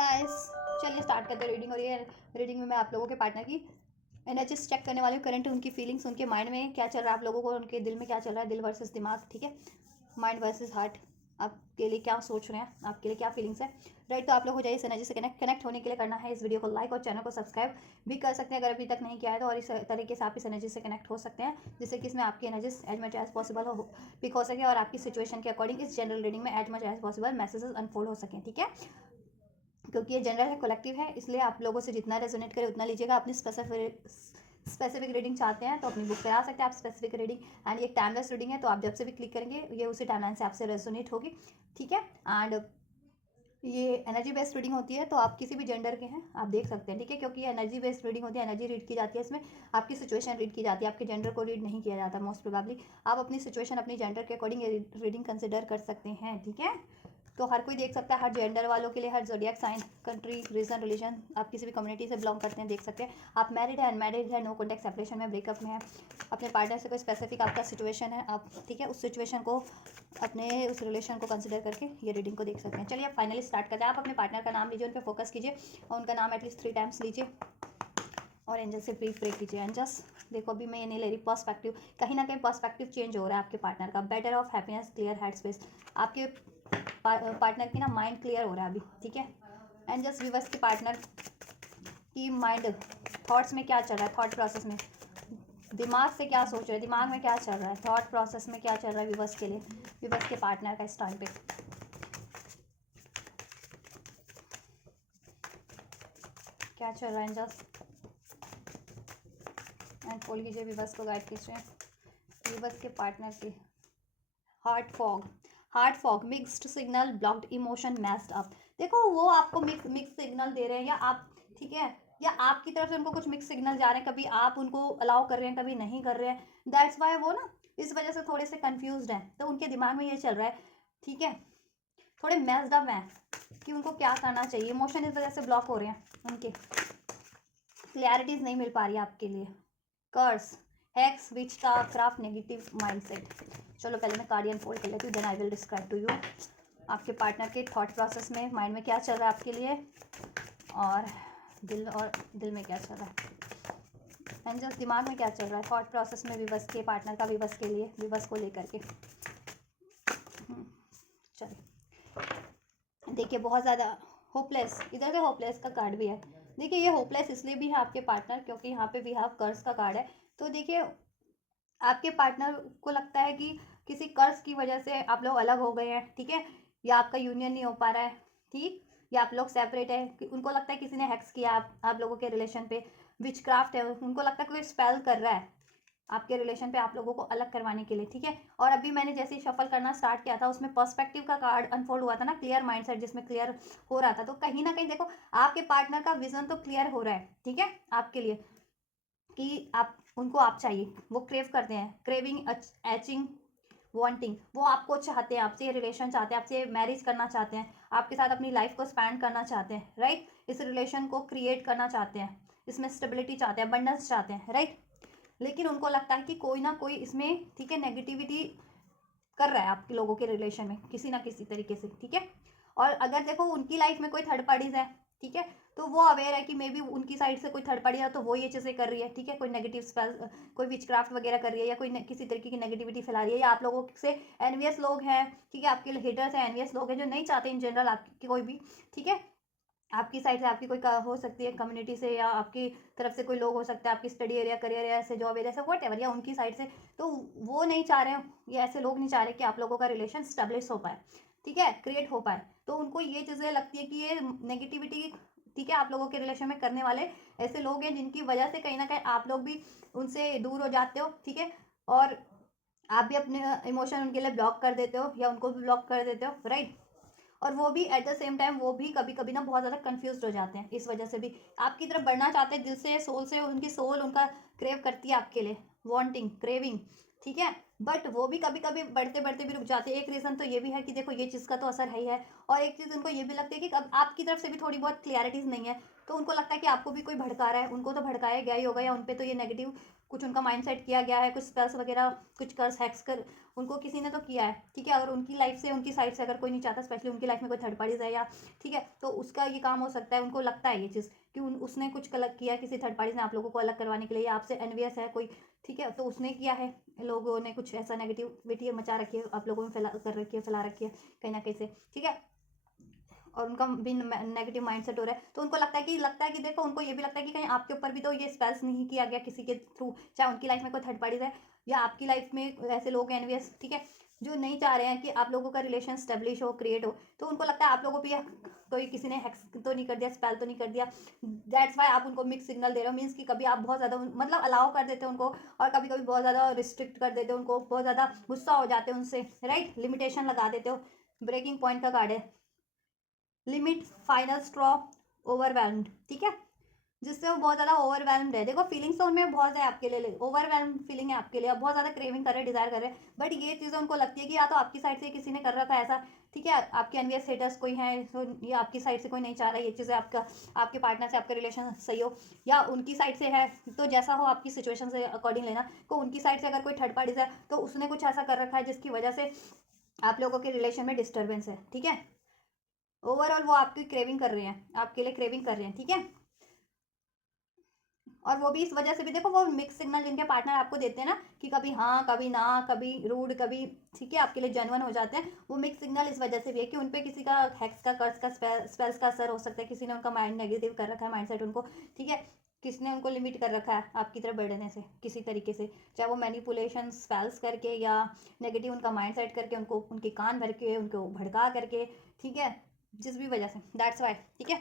Guys, चलिए start करते हैं रीडिंग। और ये रीडिंग में मैं आप लोगों के पार्टनर की एनर्जीज चेक करने वाली हूँ। करंट उनकी फीलिंग्स, उनके माइंड में क्या चल रहा है, आप लोगों को उनके दिल में क्या चल रहा है, दिल वर्सेस दिमाग, ठीक है, माइंड वर्सेस हार्ट, आपके लिए क्या सोच रहे हैं, आपके लिए क्या फीलिंग्स है, राइट। तो आप लोग हो जाइए इस एनर्जी से कनेक्ट होने के लिए करना है इस वीडियो को लाइक और चैनल को सब्सक्राइब भी कर सकते हैं अगर अभी तक नहीं किया है तो। और इस तरीके से आप इस एनर्जी से कनेक्ट हो सकते हैं जिससे कि इसमें आपकी energies as much as possible हो पिक हो सके और आपकी सिचुएशन के अकॉर्डिंग इस जनरल रीडिंग में as much as possible messages unfold हो सकें, ठीक है। क्योंकि ये जनरल है, कलेक्टिव है, इसलिए आप लोगों से जितना रेजोनेट करे उतना लीजिएगा। अपनी स्पेसिफिक रीडिंग चाहते हैं तो अपनी बुक करा सकते हैं आप स्पेसिफिक रीडिंग। एंड ये टाइमलेस रीडिंग है तो आप जब से भी क्लिक करेंगे ये उसी टाइमलाइन से आपसे रेजोनेट होगी, ठीक है। एंड ये एनर्जी बेस्ड रीडिंग होती है तो आप किसी भी जेंडर के हैं आप देख सकते हैं, ठीक है, क्योंकि ये एनर्जी बेस्ड रीडिंग होती है, एनर्जी रीड की जाती है, इसमें आपकी सिचुएशन रीड की जाती है, आपके जेंडर को रीड नहीं किया जाता मोस्ट प्रोबेबली। आप अपनी सिचुएशन अपनी जेंडर के अकॉर्डिंग ये रीडिंग कंसिडर कर सकते हैं, ठीक है। तो हर कोई देख सकता है, हर जेंडर वालों के लिए, हर zodiac sign, country, region, religion, आप किसी भी कम्युनिटी से बिलोंग करते हैं देख सकते हैं। आप मैरिड है, अनमैरिड है, नो कॉन्टैक्ट, सेपरेशन में, ब्रेकअप में है, अपने पार्टनर से कोई स्पेसिफिक आपका सिचुएशन है, आप ठीक है उस सिचुएशन को अपने उस रिलेशन को कंसिडर करके ये रीडिंग को देख सकते हैं। चलिए अब फाइनली स्टार्ट करते हैं। आप अपने पार्टनर का नाम लीजिए, उन पर फोकस कीजिए और उनका नाम एटलीस्ट 3 टाइम्स लीजिए और एंजल से ब्रीफ प्रे कीजिए। एंजल्स देखो अभी मैं ये नहीं ले रही पर्सपेक्टिव, कहीं ना कहीं पर्सपेक्टिव चेंज हो रहा है आपके पार्टनर का। Better of happiness, clear head space, आपके पार्टनर की ना माइंड क्लियर हो रहा है अभी, ठीक है। एंजल्स व्यूवर्स के पार्टनर की माइंड थॉट्स में क्या चल रहा है, थॉट प्रोसेस में, दिमाग से क्या सोच रहे हैं, दिमाग में क्या चल रहा है, थॉट प्रोसेस में क्या चल रहा है व्यूवर्स के लिए, व्यूवर्स के पार्टनर का इस टाइम पे क्या चल रहा है एंजल्स। एंड खोल कीजिए, व्यूवर्स को गाइड कीजिए। व्यूवर्स के पार्टनर की heart fog, mixed signal, blocked emotion, messed up. देखो वो आपको मिक्स सिग्नल दे रहे हैं, या आप ठीक है, या आपकी तरफ से उनको कुछ मिक्स सिग्नल जा रहे हैं, कभी आप उनको अलाउ कर रहे हैं कभी नहीं कर रहे हैं। दैट्स वाई वो ना इस वजह से थोड़े से कंफ्यूज्ड हैं, तो उनके दिमाग में ये चल रहा है, ठीक है, थोड़े मैस्ड अप हैं कि उनको क्या करना चाहिए। इमोशन इस वजह से ब्लॉक हो रहे हैं, उनके क्लैरिटीज नहीं मिल पा रही है आपके लिए। Curse, hex, witchcraft, negative mindset. चलो पहले मैं कार्ड अनफोल्ड कर लेती हूँ, then I will describe to you आपके पार्टनर के थॉट प्रोसेस में, माइंड में क्या चल रहा है आपके लिए, और दिल में क्या चल रहा है। एंजल्स दिमाग में क्या चल रहा है, थॉट प्रोसेस में विवश के पार्टनर का, विवश के लिए, विवश को लेकर के। चलिए देखिए, बहुत ज़्यादा होपलेस, इधर से होपलेस का कार्ड भी है। देखिए ये होपलेस इसलिए भी है आपके पार्टनर क्योंकि यहाँ पे वी हैव कर्ज का कार्ड है। तो देखिए आपके पार्टनर को लगता है कि किसी कर्ज की वजह से आप लोग अलग हो गए हैं, ठीक है, या आपका यूनियन नहीं हो पा रहा है, ठीक, या आप लोग सेपरेट है, उनको लगता है किसी ने हैक्स किया आप लोगों के रिलेशन पे, विचक्राफ्ट है, उनको लगता है कोई स्पेल कर रहा है आपके रिलेशन पे आप लोगों को अलग करवाने के लिए, ठीक है। और अभी मैंने जैसे ही शफल करना स्टार्ट किया था उसमें पर्सपेक्टिव का कार्ड अनफोल्ड हुआ था ना, क्लियर माइंडसेट, जिसमें क्लियर हो रहा था। तो कहीं ना कहीं देखो आपके पार्टनर का विजन तो क्लियर हो रहा है, ठीक है, आपके लिए कि आप उनको आप चाहिए, वो क्रेव करते हैं, क्रेविंग, एचिंग, वांटिंग, वो आपको चाहते हैं, आपसे रिलेशन चाहते हैं, आपसे मैरिज करना चाहते हैं, आपके साथ अपनी लाइफ को स्पेंड करना चाहते हैं, राइट, इस रिलेशन को क्रिएट करना चाहते हैं, इसमें स्टेबिलिटी चाहते हैं, अबंडेंस चाहते हैं, राइट। लेकिन उनको लगता है कि कोई ना कोई इसमें, ठीक है, नेगेटिविटी कर रहा है आपके लोगों के रिलेशन में किसी ना किसी तरीके से, ठीक है। और अगर देखो उनकी लाइफ में कोई थर्ड पार्टीज है, ठीक है, तो वो अवेयर है कि मे बी उनकी साइड से कोई थर्ड पार्टी है तो वो ये चीज़ें कर रही है, ठीक है, कोई नेगेटिव स्पेल, कोई विचक्राफ्ट वगैरह कर रही है, या कोई किसी तरीके की नेगेटिविटी फैला रही है, या आप लोगों से एनवियस लोग हैं, ठीक है, आपके हेटर्स हैं, एनवियस लोग हैं जो नहीं चाहते इन जनरल आपकी कोई भी, ठीक है, आपकी साइड से, आपकी कोई हो सकती है कम्युनिटी से, या आपकी तरफ से कोई लोग हो सकते हैं, आपकी स्टडी एरिया, करियर एरिया से, जॉब एरिया से, वट एवर, या उनकी साइड से, तो वो नहीं चाह रहे हैं, ये ऐसे लोग नहीं चाह रहे कि आप लोगों का रिलेशन स्टेब्लिश हो पाए, ठीक है, क्रिएट हो पाए। तो उनको ये चीज़ें लगती है कि ये नेगेटिविटी, ठीक है, आप लोगों के रिलेशन में करने वाले ऐसे लोग हैं जिनकी वजह से कहीं ना कहीं आप लोग भी उनसे दूर हो जाते हो, ठीक है, और आप भी अपने इमोशन उनके लिए ब्लॉक कर देते हो या उनको भी ब्लॉक कर देते हो, राइट। और वो भी एट द सेम टाइम वो भी कभी कभी ना बहुत ज़्यादा कंफ्यूज हो जाते हैं, इस वजह से भी आपकी तरफ बढ़ना चाहते हैं दिल से, सोल से, उनकी सोल उनका क्रेव करती है आपके लिए, वांटिंग, क्रेविंग, ठीक है, बट वो भी कभी कभी बढ़ते बढ़ते भी रुक जाते हैं। एक रीज़न तो ये भी है कि देखो ये चीज़ का तो असर है ही है, और एक चीज़ उनको ये भी लगती है कि अब आपकी तरफ से भी थोड़ी बहुत क्लियरिटीज़ नहीं है, तो उनको लगता है कि आपको भी कोई भड़का रहा है, उनको तो भड़काया गया ही होगा, या उन पर तो ये नेगेटिव कुछ उनका माइंडसेट किया गया है, कुछ स्पेल्स वगैरह, कुछ कर्स हैक्स कर उनको किसी ने तो किया है, ठीक है। अगर उनकी लाइफ से, उनकी साइड से अगर कोई नहीं चाहता, स्पेशली उनकी लाइफ में कोई थर्ड पार्टीज है या, ठीक है, तो उसका ये काम हो सकता है। उनको लगता है ये चीज़ कि उसने कुछ गलत किया, किसी थर्ड पार्टी ने आप लोगों को अलग करवाने के लिए, या आपसे एनवियस है कोई, ठीक है, तो उसने किया है। लोगों ने कुछ ऐसा नेगेटिविटी मचा रखी है आप लोगों में, फैला रखी है कहीं ना कहीं से, ठीक है। और उनका भी नेगेटिव माइंडसेट हो रहा है, तो उनको लगता है कि देखो, उनको ये भी लगता है कि कहीं आपके ऊपर भी तो ये स्पेल्स नहीं किया गया किसी के थ्रू, चाहे उनकी लाइफ में कोई थर्ड पार्टीज है या आपकी लाइफ में ऐसे लोग हैं एनवियस, ठीक है, जो नहीं चाह रहे हैं कि आप लोगों का रिलेशन स्टेब्लिश हो, क्रिएट हो। तो उनको लगता है आप लोगों पे कोई किसी ने हैक्स तो नहीं कर दिया, स्पेल तो नहीं कर दिया। दैट्स वाई आप उनको मिक्स सिग्नल दे रहे हो, मीन्स कि कभी आप बहुत ज़्यादा मतलब अलाउ कर देते हो उनको, और कभी कभी बहुत ज़्यादा रिस्ट्रिक्ट कर देते हो उनको, बहुत ज़्यादा गुस्सा हो जाते हो उनसे, राइट, लिमिटेशन लगा देते हो। ब्रेकिंग पॉइंट का कार्ड है, लिमिट, फाइनल स्ट्रॉ, ओवरवेल्म्ड, ठीक है, जिससे वो बहुत ज़्यादा ओवरवेल्म्ड है। देखो फीलिंग्स तो उनमें बहुत है आपके लिए, ओवरवेल्म्ड फीलिंग है आपके लिए, बहुत ज़्यादा क्रेविंग कर रहे हैं, डिजायर कर रहे हैं, बट ये चीज़ें उनको लगती है कि या तो आपकी साइड से किसी ने कर रखा है ऐसा, ठीक है, आपके एनवियस स्टेटस कोई है, तो ये आपकी साइड से कोई नहीं चाह रहा ये चीज़ें आपके पार्टनर से आपका रिलेशन सही हो, या उनकी साइड से है, तो जैसा हो आपकी सिचुएशन से अकॉर्डिंग लेना। तो उनकी साइड से अगर कोई थर्ड पार्टीज है तो उसने कुछ ऐसा कर रखा है जिसकी वजह से आप लोगों के रिलेशन में डिस्टर्बेंस है, ठीक है। ओवरऑल वो आपकी क्रेविंग कर रहे हैं, आपके लिए क्रेविंग कर रहे हैं, ठीक है। और वो भी इस वजह से भी, देखो वो मिक्स सिग्नल जिनके पार्टनर आपको देते हैं ना, कि कभी हाँ कभी ना, कभी रूड कभी, ठीक है, आपके लिए जेन्युइन हो जाते हैं, वो मिक्स सिग्नल इस वजह से भी है कि उनपे किसी का हैक्स का, कर्स का, स्पेल्स का असर हो सकता है, किसी ने उनका माइंड नेगेटिव कर रखा है, माइंडसेट उनको, ठीक है, किसने उनको लिमिट कर रखा है आपकी तरफ बढ़ने से किसी तरीके से, चाहे वो मैनिपुलेशन स्पेल्स करके या नेगेटिव उनका माइंडसेट करके, उनको उनके कान भर के, उनको भड़का करके, ठीक है, जिस भी वजह से, दैट्स वाई, ठीक है।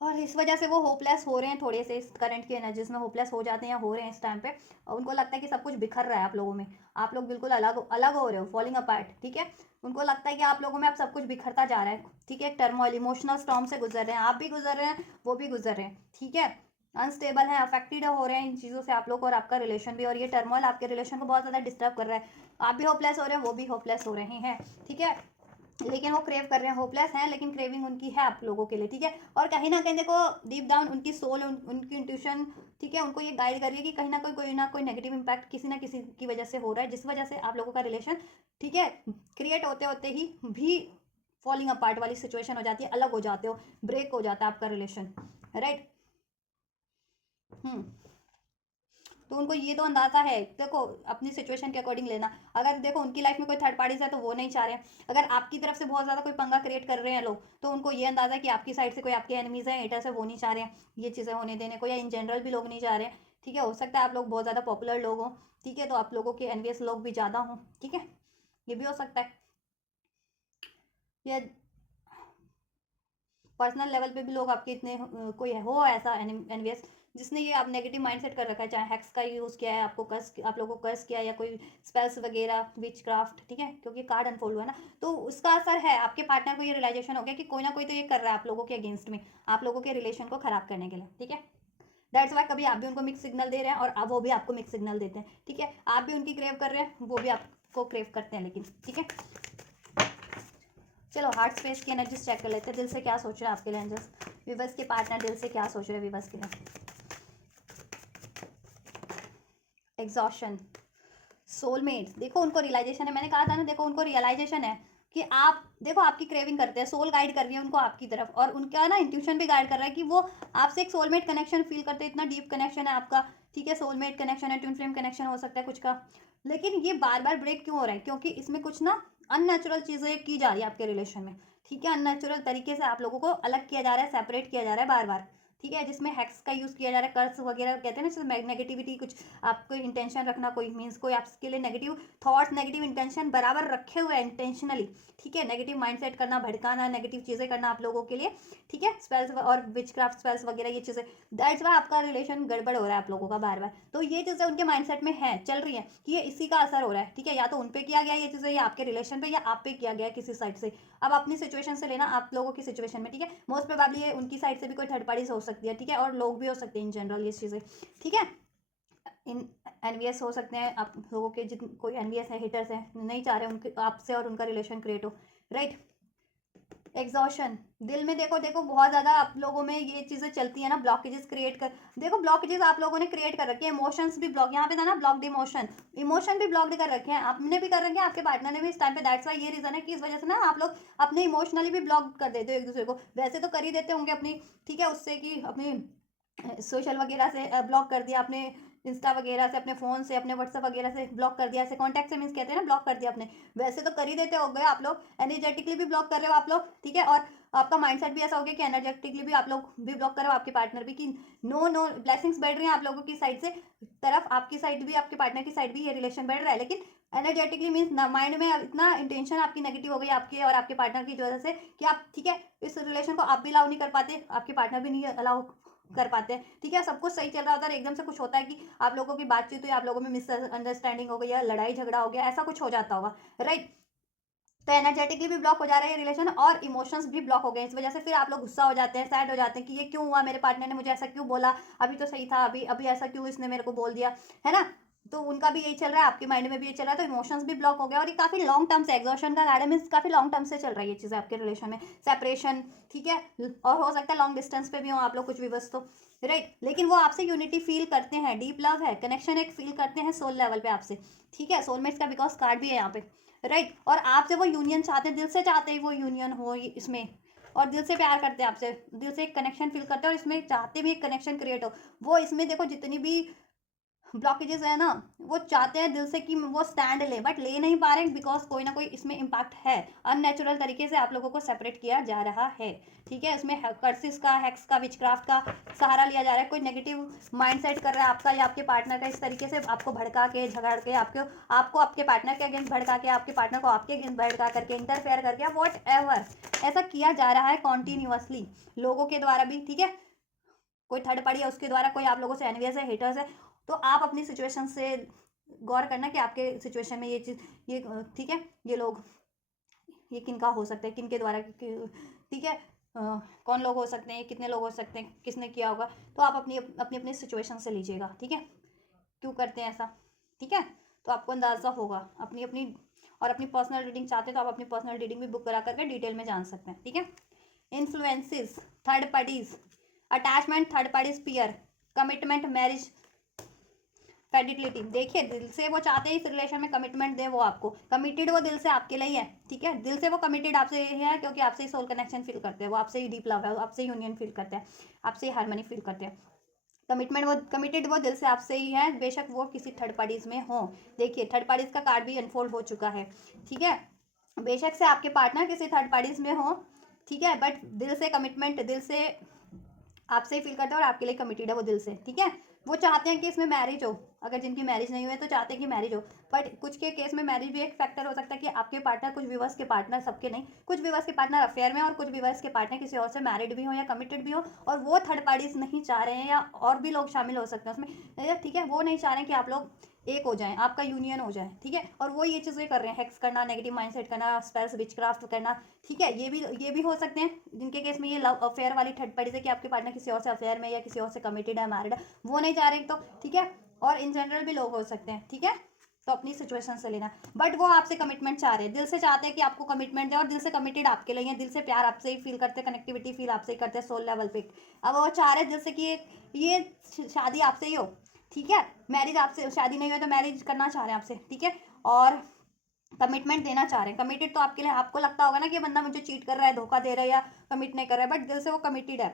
और इस वजह से वो होपलेस हो रहे हैं थोड़े से, इस करंट की एनर्जीज में होपलेस हो जाते हैं या हो रहे हैं इस टाइम पे, और उनको लगता है कि सब कुछ बिखर रहा है आप लोगों में, आप लोग बिल्कुल अलग अलग हो रहे हो, फॉलिंग अपार्ट, ठीक है। उनको लगता है कि आप लोगों में अब सब कुछ बिखरता जा रहा है, ठीक है, टर्मोइल, इमोशनल स्टॉर्म से गुजर रहे हैं, आप भी गुजर रहे हैं, वो भी गुजर रहे हैं, ठीक है। अनस्टेबल है, अफेक्टेड हो रहे हैं इन चीज़ों से आप लोग और आपका रिलेशन भी, और ये टर्मोइल आपके रिलेशन को बहुत ज़्यादा डिस्टर्ब कर रहा है, आप भी होपलेस हो रहे हैं, वो भी होपलेस हो रहे हैं, ठीक है। लेकिन वो क्रेव कर रहे हैं, होपलेस हैं लेकिन क्रेविंग उनकी है आप लोगों के लिए, ठीक है। और कहीं ना कहीं देखो डीप डाउन उनकी सोल, उनकी इंट्यूशन, ठीक है, उनको ये गाइड कर रही है कि कहीं ना कोई नेगेटिव इम्पैक्ट किसी ना किसी की वजह से हो रहा है, जिस वजह से आप लोगों का रिलेशन, ठीक है, क्रिएट होते होते ही भी फॉलिंग अपार्ट वाली सिचुएशन हो जाती है, अलग हो जाते हो, ब्रेक हो जाता है आपका रिलेशन, राइट। हम्म। तो उनको ये तो अंदाजा है, देखो अपनी सिचुएशन के अकॉर्डिंग लेना। अगर देखो उनकी लाइफ में कोई थर्ड पार्टीज है तो वो नहीं चाह रहे हैं, अगर आपकी तरफ से बहुत ज़्यादा कोई पंगा क्रिएट कर रहे हैं लोग, तो उनको ये अंदाजा है कि आपकी साइड से कोई आपके एनिमीज हैं, हेटर्स है, वो नहीं चाह रहे हैं ये चीज़ें होने देने को, या इन जनरल भी लोग नहीं चाह रहे हैं, ठीक है। हो सकता है आप लोग बहुत ज़्यादा पॉपुलर लोग हों, ठीक है, तो आप लोगों के एनवियस लोग भी ज़्यादा हों, ठीक है, ये भी हो सकता है। या पर्सनल लेवल पे भी लोग आपके इतने कोई हो ऐसा एनवियस जिसने ये आप नेगेटिव माइंडसेट कर रखा है, चाहे हैक्स का यूज़ किया है, आपको कर्स, आप लोगों को कर्स किया, या कोई स्पेल्स वगैरह, विच क्राफ्ट, ठीक है, क्योंकि कार्ड अनफोल्ड हुआ ना, तो उसका असर है आपके पार्टनर को, ये रियलाइजेशन हो गया कि कोई ना कोई तो ये कर रहा है आप लोगों के अगेंस्ट में, आप लोगों के रिलेशन को खराब करने के लिए, ठीक है। दैट्स वाई कभी आप भी उनको मिक्स सिग्नल दे रहे हैं और अब वो भी आपको मिक्स सिग्नल देते हैं, ठीक है, आप भी उनकी क्रेव कर रहे हैं, वो भी आपको क्रेव करते हैं, लेकिन ठीक है। चलो हार्ट स्पेस की एनर्जीज चेक कर लेते हैं, दिल से क्या सोच रहे हैं आपके लिए एंजल्स, विवर्स के पार्टनर दिल से क्या सोच रहे हैं विवर्स के लिए। एग्जॉशन, सोलमेट्स, देखो उनको रियलाइजेशन है, मैंने कहा था ना, देखो उनको रियलाइजेशन है कि आप देखो आपकी क्रेविंग करते हैं, सोल गाइड कर रही है उनको आपकी तरफ, और उनका ना इंट्यूशन भी गाइड कर रहा है कि वो आपसे एक सोलमेट कनेक्शन फील करते हैं, इतना डीप कनेक्शन है आपका, ठीक है, सोलमेट कनेक्शन है, ट्विन फ्लेम कनेक्शन हो सकता है कुछ का, लेकिन ये बार बार ब्रेक क्यों हो रहा है, क्योंकि इसमें कुछ ना अननेचुरल चीज़ें की जा रही है आपके रिलेशन में, ठीक है, अननेचुरल तरीके से आप लोगों को अलग किया जा रहा है, सेपरेट किया जा रहा है बार बार, ठीक है, जिसमें हैक्स का यूज़ किया जा रहा है, कर्स वगैरह कहते हैं ना, नेगेटिविटी कुछ आपको इंटेंशन रखना, कोई मीन्स कोई आपके लिए नेगेटिव थॉट्स, नेगेटिव इंटेंशन बराबर रखे हुए हैं इंटेंशनली, ठीक है, नेगेटिव माइंडसेट करना, भड़काना, नेगेटिव चीज़ें करना आप लोगों के लिए, ठीक है, स्पेल्स और विच क्राफ्ट स्पेल्स वगैरह ये चीज़ें, दैट्स वाई आपका रिलेशन गड़बड़ हो रहा है आप लोगों का बार बार, तो ये चीज़ें उनके माइंडसेट में है, चल रही है कि ये इसी का असर हो रहा है, ठीक है, या तो उन पे किया गया ये चीज़ें, या आपके रिलेशन पे, या आप पे किया गया किसी साइड से। अब अपनी सिचुएशन से लेना, आप लोगों की सिचुएशन में, ठीक है, मोस्ट प्रोबेबली ये उनकी साइड से भी कोई थर्ड पार्टीज हो सकती है, ठीक है, और लोग भी हो सकते हैं इन जनरल ये चीज़ें, ठीक है, इन एनवीएस हो सकते हैं आप लोगों के, जिन कोई एनवीएस है, हिटर्स हैं, नहीं चाह रहे उनके आपसे और उनका रिलेशन क्रिएट हो, राइट। एग्जॉशन, दिल में देखो देखो बहुत ज़्यादा आप लोगों में ये चीज़ें चलती है ना, ब्लॉकेजेस क्रिएट कर, देखो ब्लॉकेजेस आप लोगों ने क्रिएट कर रखे हैं, इमोशंस भी ब्लॉक, यहाँ पे था ना ब्लॉक्ड इमोशन, इमोशन भी ब्लॉक्ड कर रखे हैं, आपने भी कर रखे हैं, आपके पार्टनर ने भी इस टाइम पे, दैट्स वाई ये रीज़न है कि इस वजह से ना आप लोग अपने इमोशनली भी ब्लॉक कर देते हो एक दूसरे को, वैसे तो कर ही देते होंगे अपनी, ठीक है, उससे कि अपनी सोशल वगैरह से ब्लॉक कर दिया आपने, इंस्टा वगैरह से, अपने फ़ोन से, अपने व्हाट्सअप वगैरह से ब्लॉक कर दिया, ऐसे कॉन्टैक्ट से मीन्स कहते हैं ना ब्लॉक कर दिया आपने, वैसे तो कर ही देते हो गए आप लोग, एनर्जेटिकली भी ब्लॉक कर रहे हो आप लोग, ठीक है, और आपका माइंडसेट भी ऐसा हो गया कि एनर्जेटिकली भी आप लोग भी ब्लॉक कर रहे हो, आपके पार्टनर भी, कि नो नो ब्लेसिंग्स बढ़ रही हैं आप लोगों की साइड से, तरफ आपकी साइड भी, आपके पार्टनर की साइड भी ये रिलेशन बढ़ रहा है, लेकिन एनर्जेटिकली मीन्स माइंड में इतना इंटेंशन आपकी नेगेटिव हो गई आपके और आपके पार्टनर की वजह से कि आप, ठीक है, इस रिलेशन को आप भी अलाउ नहीं कर पाते, आपके पार्टनर भी नहीं अलाउ कर पाते हैं, ठीक है, सब कुछ सही चल रहा होता है, एकदम से कुछ होता है कि आप लोगों की बातचीत हुई, आप लोगों में मिसअंडरस्टैंडिंग हो गई या लड़ाई झगड़ा हो गया, ऐसा कुछ हो जाता होगा, राइट, तो एनर्जेटिकली भी ब्लॉक हो जा रहा है रिलेशन, और इमोशंस भी ब्लॉक हो गए, इस वजह से फिर आप लोग गुस्सा हो जाते हैं, सैड हो जाते हैं कि ये क्यों हुआ, मेरे पार्टनर ने मुझे ऐसा क्यों बोला, अभी तो सही था, अभी अभी ऐसा क्यों इसने मेरे को बोल दिया, है ना, तो उनका भी यही चल रहा है, आपके माइंड में भी यही चल रहा है, तो इमोशंस भी ब्लॉक हो गया, और ये काफी लॉन्ग टर्म से, एग्जॉशन का कारण मीन्स काफी लॉन्ग टर्म से चल रही है ये चीजें आपके रिलेशन में, सेपरेशन, ठीक है, और हो सकता है लॉन्ग डिस्टेंस पे भी हो आप लोग कुछ भी बस, तो राइट, लेकिन वो आपसे यूनिटी फील करते हैं, डीप लव है, कनेक्शन एक फील करते हैं सोल लेवल पे आपसे, ठीक है, सोलमेट्स का बिकॉज कार्ड भी है यहाँ पे, राइट, और आपसे वो यूनियन चाहते हैं, दिल से चाहते हैं वो यूनियन हो इसमें, और दिल से प्यार करते हैं आपसे, दिल से एक कनेक्शन फील करते हैं, और इसमें चाहते भी एक कनेक्शन क्रिएट हो, वो इसमें देखो जितनी भी ब्लॉकेजेस है ना, वो चाहते हैं दिल से कि वो स्टैंड ले, बट ले नहीं पा रहे हैं बिकॉज कोई ना कोई इसमें इम्पैक्ट है, अननेचुरल तरीके से आप लोगों को सेपरेट किया जा रहा है, ठीक है, इसमें कर्सिस का, हैक्स का, विचक्राफ्ट का सहारा लिया जा रहा है, कोई नेगेटिव माइंडसेट कर रहा है आपका या आपके पार्टनर का, इस तरीके से आपको भड़का के, झगड़ के, आपको आपको आपके पार्टनर के अगेंस्ट भड़का के, आपके पार्टनर को आपके अगेंस्ट भड़का करके, इंटरफेयर करके, वॉट एवर ऐसा किया जा रहा है कॉन्टिन्यूसली लोगों के द्वारा भी, ठीक है, कोई थर्ड पार्टी है उसके द्वारा, कोई आप लोगों से एनवियस है, हेटर्स है, तो आप अपनी सिचुएशन से गौर करना कि आपके सिचुएशन में ये चीज़, ये ठीक है, ये लोग, ये किनका हो सकता है, किनके द्वारा, ठीक है, कौन लोग हो सकते हैं, कितने लोग हो सकते हैं, किसने किया होगा, तो आप अपनी अपनी अपनी सिचुएशन से लीजिएगा, ठीक है, क्यों करते हैं ऐसा, ठीक है, तो आपको अंदाज़ा होगा अपनी अपनी, और अपनी पर्सनल रीडिंग चाहते हैं तो आप अपनी पर्सनल रीडिंग भी बुक करा करके डिटेल में जान सकते हैं, ठीक है, influences, third parties, attachment, third parties, peer, commitment, marriage, fidelity, देखिए दिल से वो चाहते हैं इस रिलेशन में कमिटमेंट दे, वो आपको कमिटेड, वो दिल से आपके लिए है, ठीक है, दिल से वो कमिटेड आपसे है, क्योंकि आपसे ही सोल कनेक्शन फील करते हैं, वो आपसे ही डीप लव है, आपसे ही यूनियन फील करते हैं, आपसे ही हारमोनी फील करते हैं, कमिटमेंट वो कमिटेड वो दिल से आपसे ही है, बेशक वो किसी थर्ड पार्टीज में हो, देखिए थर्ड पार्टीज का कार्ड भी अनफोल्ड हो चुका है, ठीक है, बेशक से आपके पार्टनर किसी थर्ड पार्टीज में हो, ठीक है, बट दिल से कमिटमेंट, दिल से आपसे ही फील करते हैं और आपके लिए कमिटेड है वो दिल से, ठीक है, वो चाहते हैं कि इसमें मैरिज हो, अगर जिनकी मैरिज नहीं हुई है तो चाहते हैं कि मैरिज हो, बट कुछ के केस में मैरिज भी एक फैक्टर हो सकता है कि आपके पार्टनर, कुछ व्यूअर्स के पार्टनर, सबके नहीं, कुछ व्यूअर्स के पार्टनर अफेयर में, और कुछ व्यूअर्स के पार्टनर किसी और से मैरिड भी हो या कमिटेड भी हो, और वो थर्ड पार्टीज नहीं चाह रहे हैं, या और भी लोग शामिल हो सकते हैं उसमें, ठीक है, वो नहीं चाह रहे हैं कि आप लोग एक हो जाएं, आपका यूनियन हो जाए, ठीक है, और वो ये चीज़ें कर रहे हैं, हेक्स करना, नेगेटिव माइंडसेट करना, स्पेल्स, विचक्राफ्ट करना, ठीक है, ये भी हो सकते हैं जिनके केस में ये लव अफेयर वाली थर्ड पार्टी से, कि आपके पार्टनर किसी और से अफेयर में या किसी और से कमिटेड है, मैरिड है, वो नहीं चाह रहे तो, ठीक है, और इन जनरल भी लोग हो सकते हैं, ठीक है, तो अपनी सिचुएशन से लेना, बट वो आपसे कमिटमेंट चाह रहे हैं, दिल से चाहते हैं कि आपको कमिटमेंट दे, और दिल से कमिटेड आपके लिए हैं, दिल से प्यार आपसे ही फील करते हैं, कनेक्टिविटी फील आपसे ही करते हैं सोल लेवल पे, अब वो चाह रहे हैं दिल से कि ये शादी आपसे ही हो, ठीक है, मैरिज आपसे, शादी नहीं हुई तो मैरिज करना चाह रहे हैं आपसे, ठीक है, और कमिटमेंट देना चाह रहे हैं, कमिटेड तो आपके लिए, आपको लगता होगा ना कि बंदा मुझे चीट कर रहा है, धोखा दे रहा है या कमिट नहीं कर रहा है, बट दिल से वो कमिटेड है,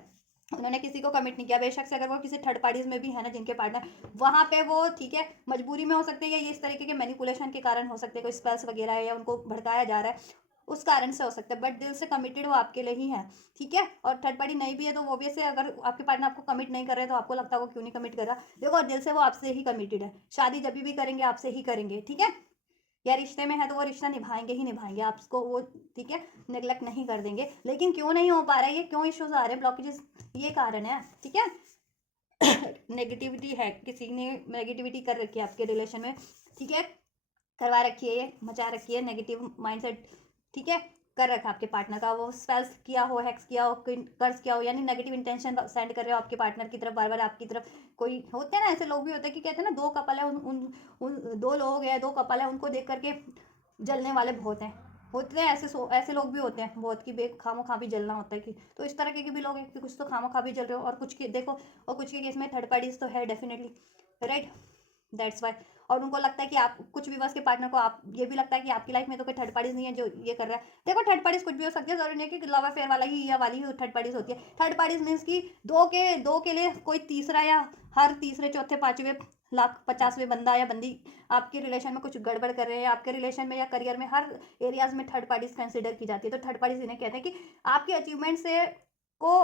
उन्होंने किसी को कमिट नहीं किया, बेशक से अगर वो किसी थर्ड पार्टीज में भी है ना जिनके पार्टनर, वहां पे वो, ठीक है, मजबूरी में हो सकते हैं, या ये इस तरीके के मैनिपुलेशन के कारण हो सकते हैं, कोई स्पेल्स वगैरह है या उनको भड़काया जा रहा है, उस कारण से हो सकता है, बट दिल से कमिटेड वो आपके लिए ही है, ठीक है, और थर्ड पार्टी नहीं भी है तो वो भी से, अगर आपके पार्टनर आपको कमिट नहीं कर रहे तो आपको लगता होगा क्यों नहीं कमिट कर रहा, देखो दिल से वो आपसे ही कमिटेड है, शादी जब भी करेंगे आपसे ही करेंगे, ठीक है, या रिश्ते में है तो वो रिश्ता निभाएंगे ही निभाएंगे आपको वो, ठीक है, नेग्लेक्ट नहीं कर देंगे, लेकिन क्यों नहीं हो पा रहा है, ये क्यों इश्यूज आ रहे हैं, ब्लॉकेजेस, ये कारण है, ठीक है, नेगेटिविटी है, किसी ने नेगेटिविटी कर रखी है आपके रिलेशन में, ठीक है, करवा रखी है, ये मचा रखी है नेगेटिव माइंडसेट, ठीक है, कर रखा आपके पार्टनर का, वो स्पेल्स किया हो, हैक्स किया हो, कर्ज किया हो, यानी नेगेटिव इंटेंशन सेंड कर रहे हो आपके पार्टनर की तरफ, बार बार आपकी तरफ, कोई होते हैं ना ऐसे लोग भी होते हैं कि कहते हैं ना दो कपल है, उन दो लोग हैं, दो कपल है, उनको देख करके जलने वाले बहुत हैं, होते हैं ऐसे लोग भी होते हैं बहुत, कि बे खामो खा भी जलना होता है कि, तो इस तरह के भी लोग हैं कि कुछ तो खामो खा भी जल रहे हो, और कुछ के देखो, और कुछ के केस में थर्ड पार्टीज तो है डेफिनेटली, राइट, दैट्स वाई। और उनको लगता है कि आप कुछ भी, बस के पार्टनर को आप ये भी लगता है कि आपकी लाइफ में तो कोई थर्ड पार्टीज नहीं है जो ये कर रहा है। देखो थर्ड पार्टीज कुछ भी हो सकती है, जरूरी नहीं कि लव अफेयर वाला ही या वाली ही थर्ड पार्टीज होती है। थर्ड पार्टीज मीन्स कि दो के लिए कोई तीसरा, या हर तीसरे चौथे पांचवें लाख 50वें बंदा या बंदी आपके रिलेशन में कुछ गड़बड़ कर रहे हैं, आपके रिलेशन में या करियर में, हर एरियाज में थर्ड पार्टीज कंसिडर की जाती है। तो थर्ड पार्टीज इन्हें कहते हैं कि आपकी अचीवमेंट से को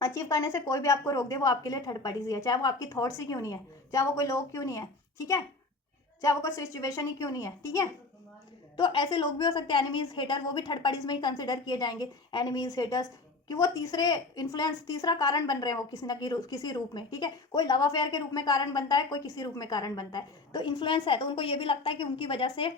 अचीव करने से कोई भी आपको रोक दे, वो आपके लिए थर्ड पार्टीज ही है, चाहे वो आपकी थॉट्स ही क्यों नहीं है, चाहे वो कोई लोग क्यों नहीं है, ठीक है, चाहे वो कोई सिचुएशन ही क्यों नहीं है, ठीक है। तो ऐसे लोग भी हो सकते हैं, एनिमीज हेटर, वो भी थर्ड पार्टीज में ही कंसिडर किए जाएंगे, एनिमीज हेटर्स, कि वो तीसरे इन्फ्लुएंस, तीसरा कारण बन रहे हैं वो किसी ना किसी रूप में, ठीक है। कोई लव अफेयर के रूप में कारण बनता है, कोई किसी रूप में कारण बनता है, तो इन्फ्लुएंस है, तो उनको ये भी लगता है कि उनकी वजह से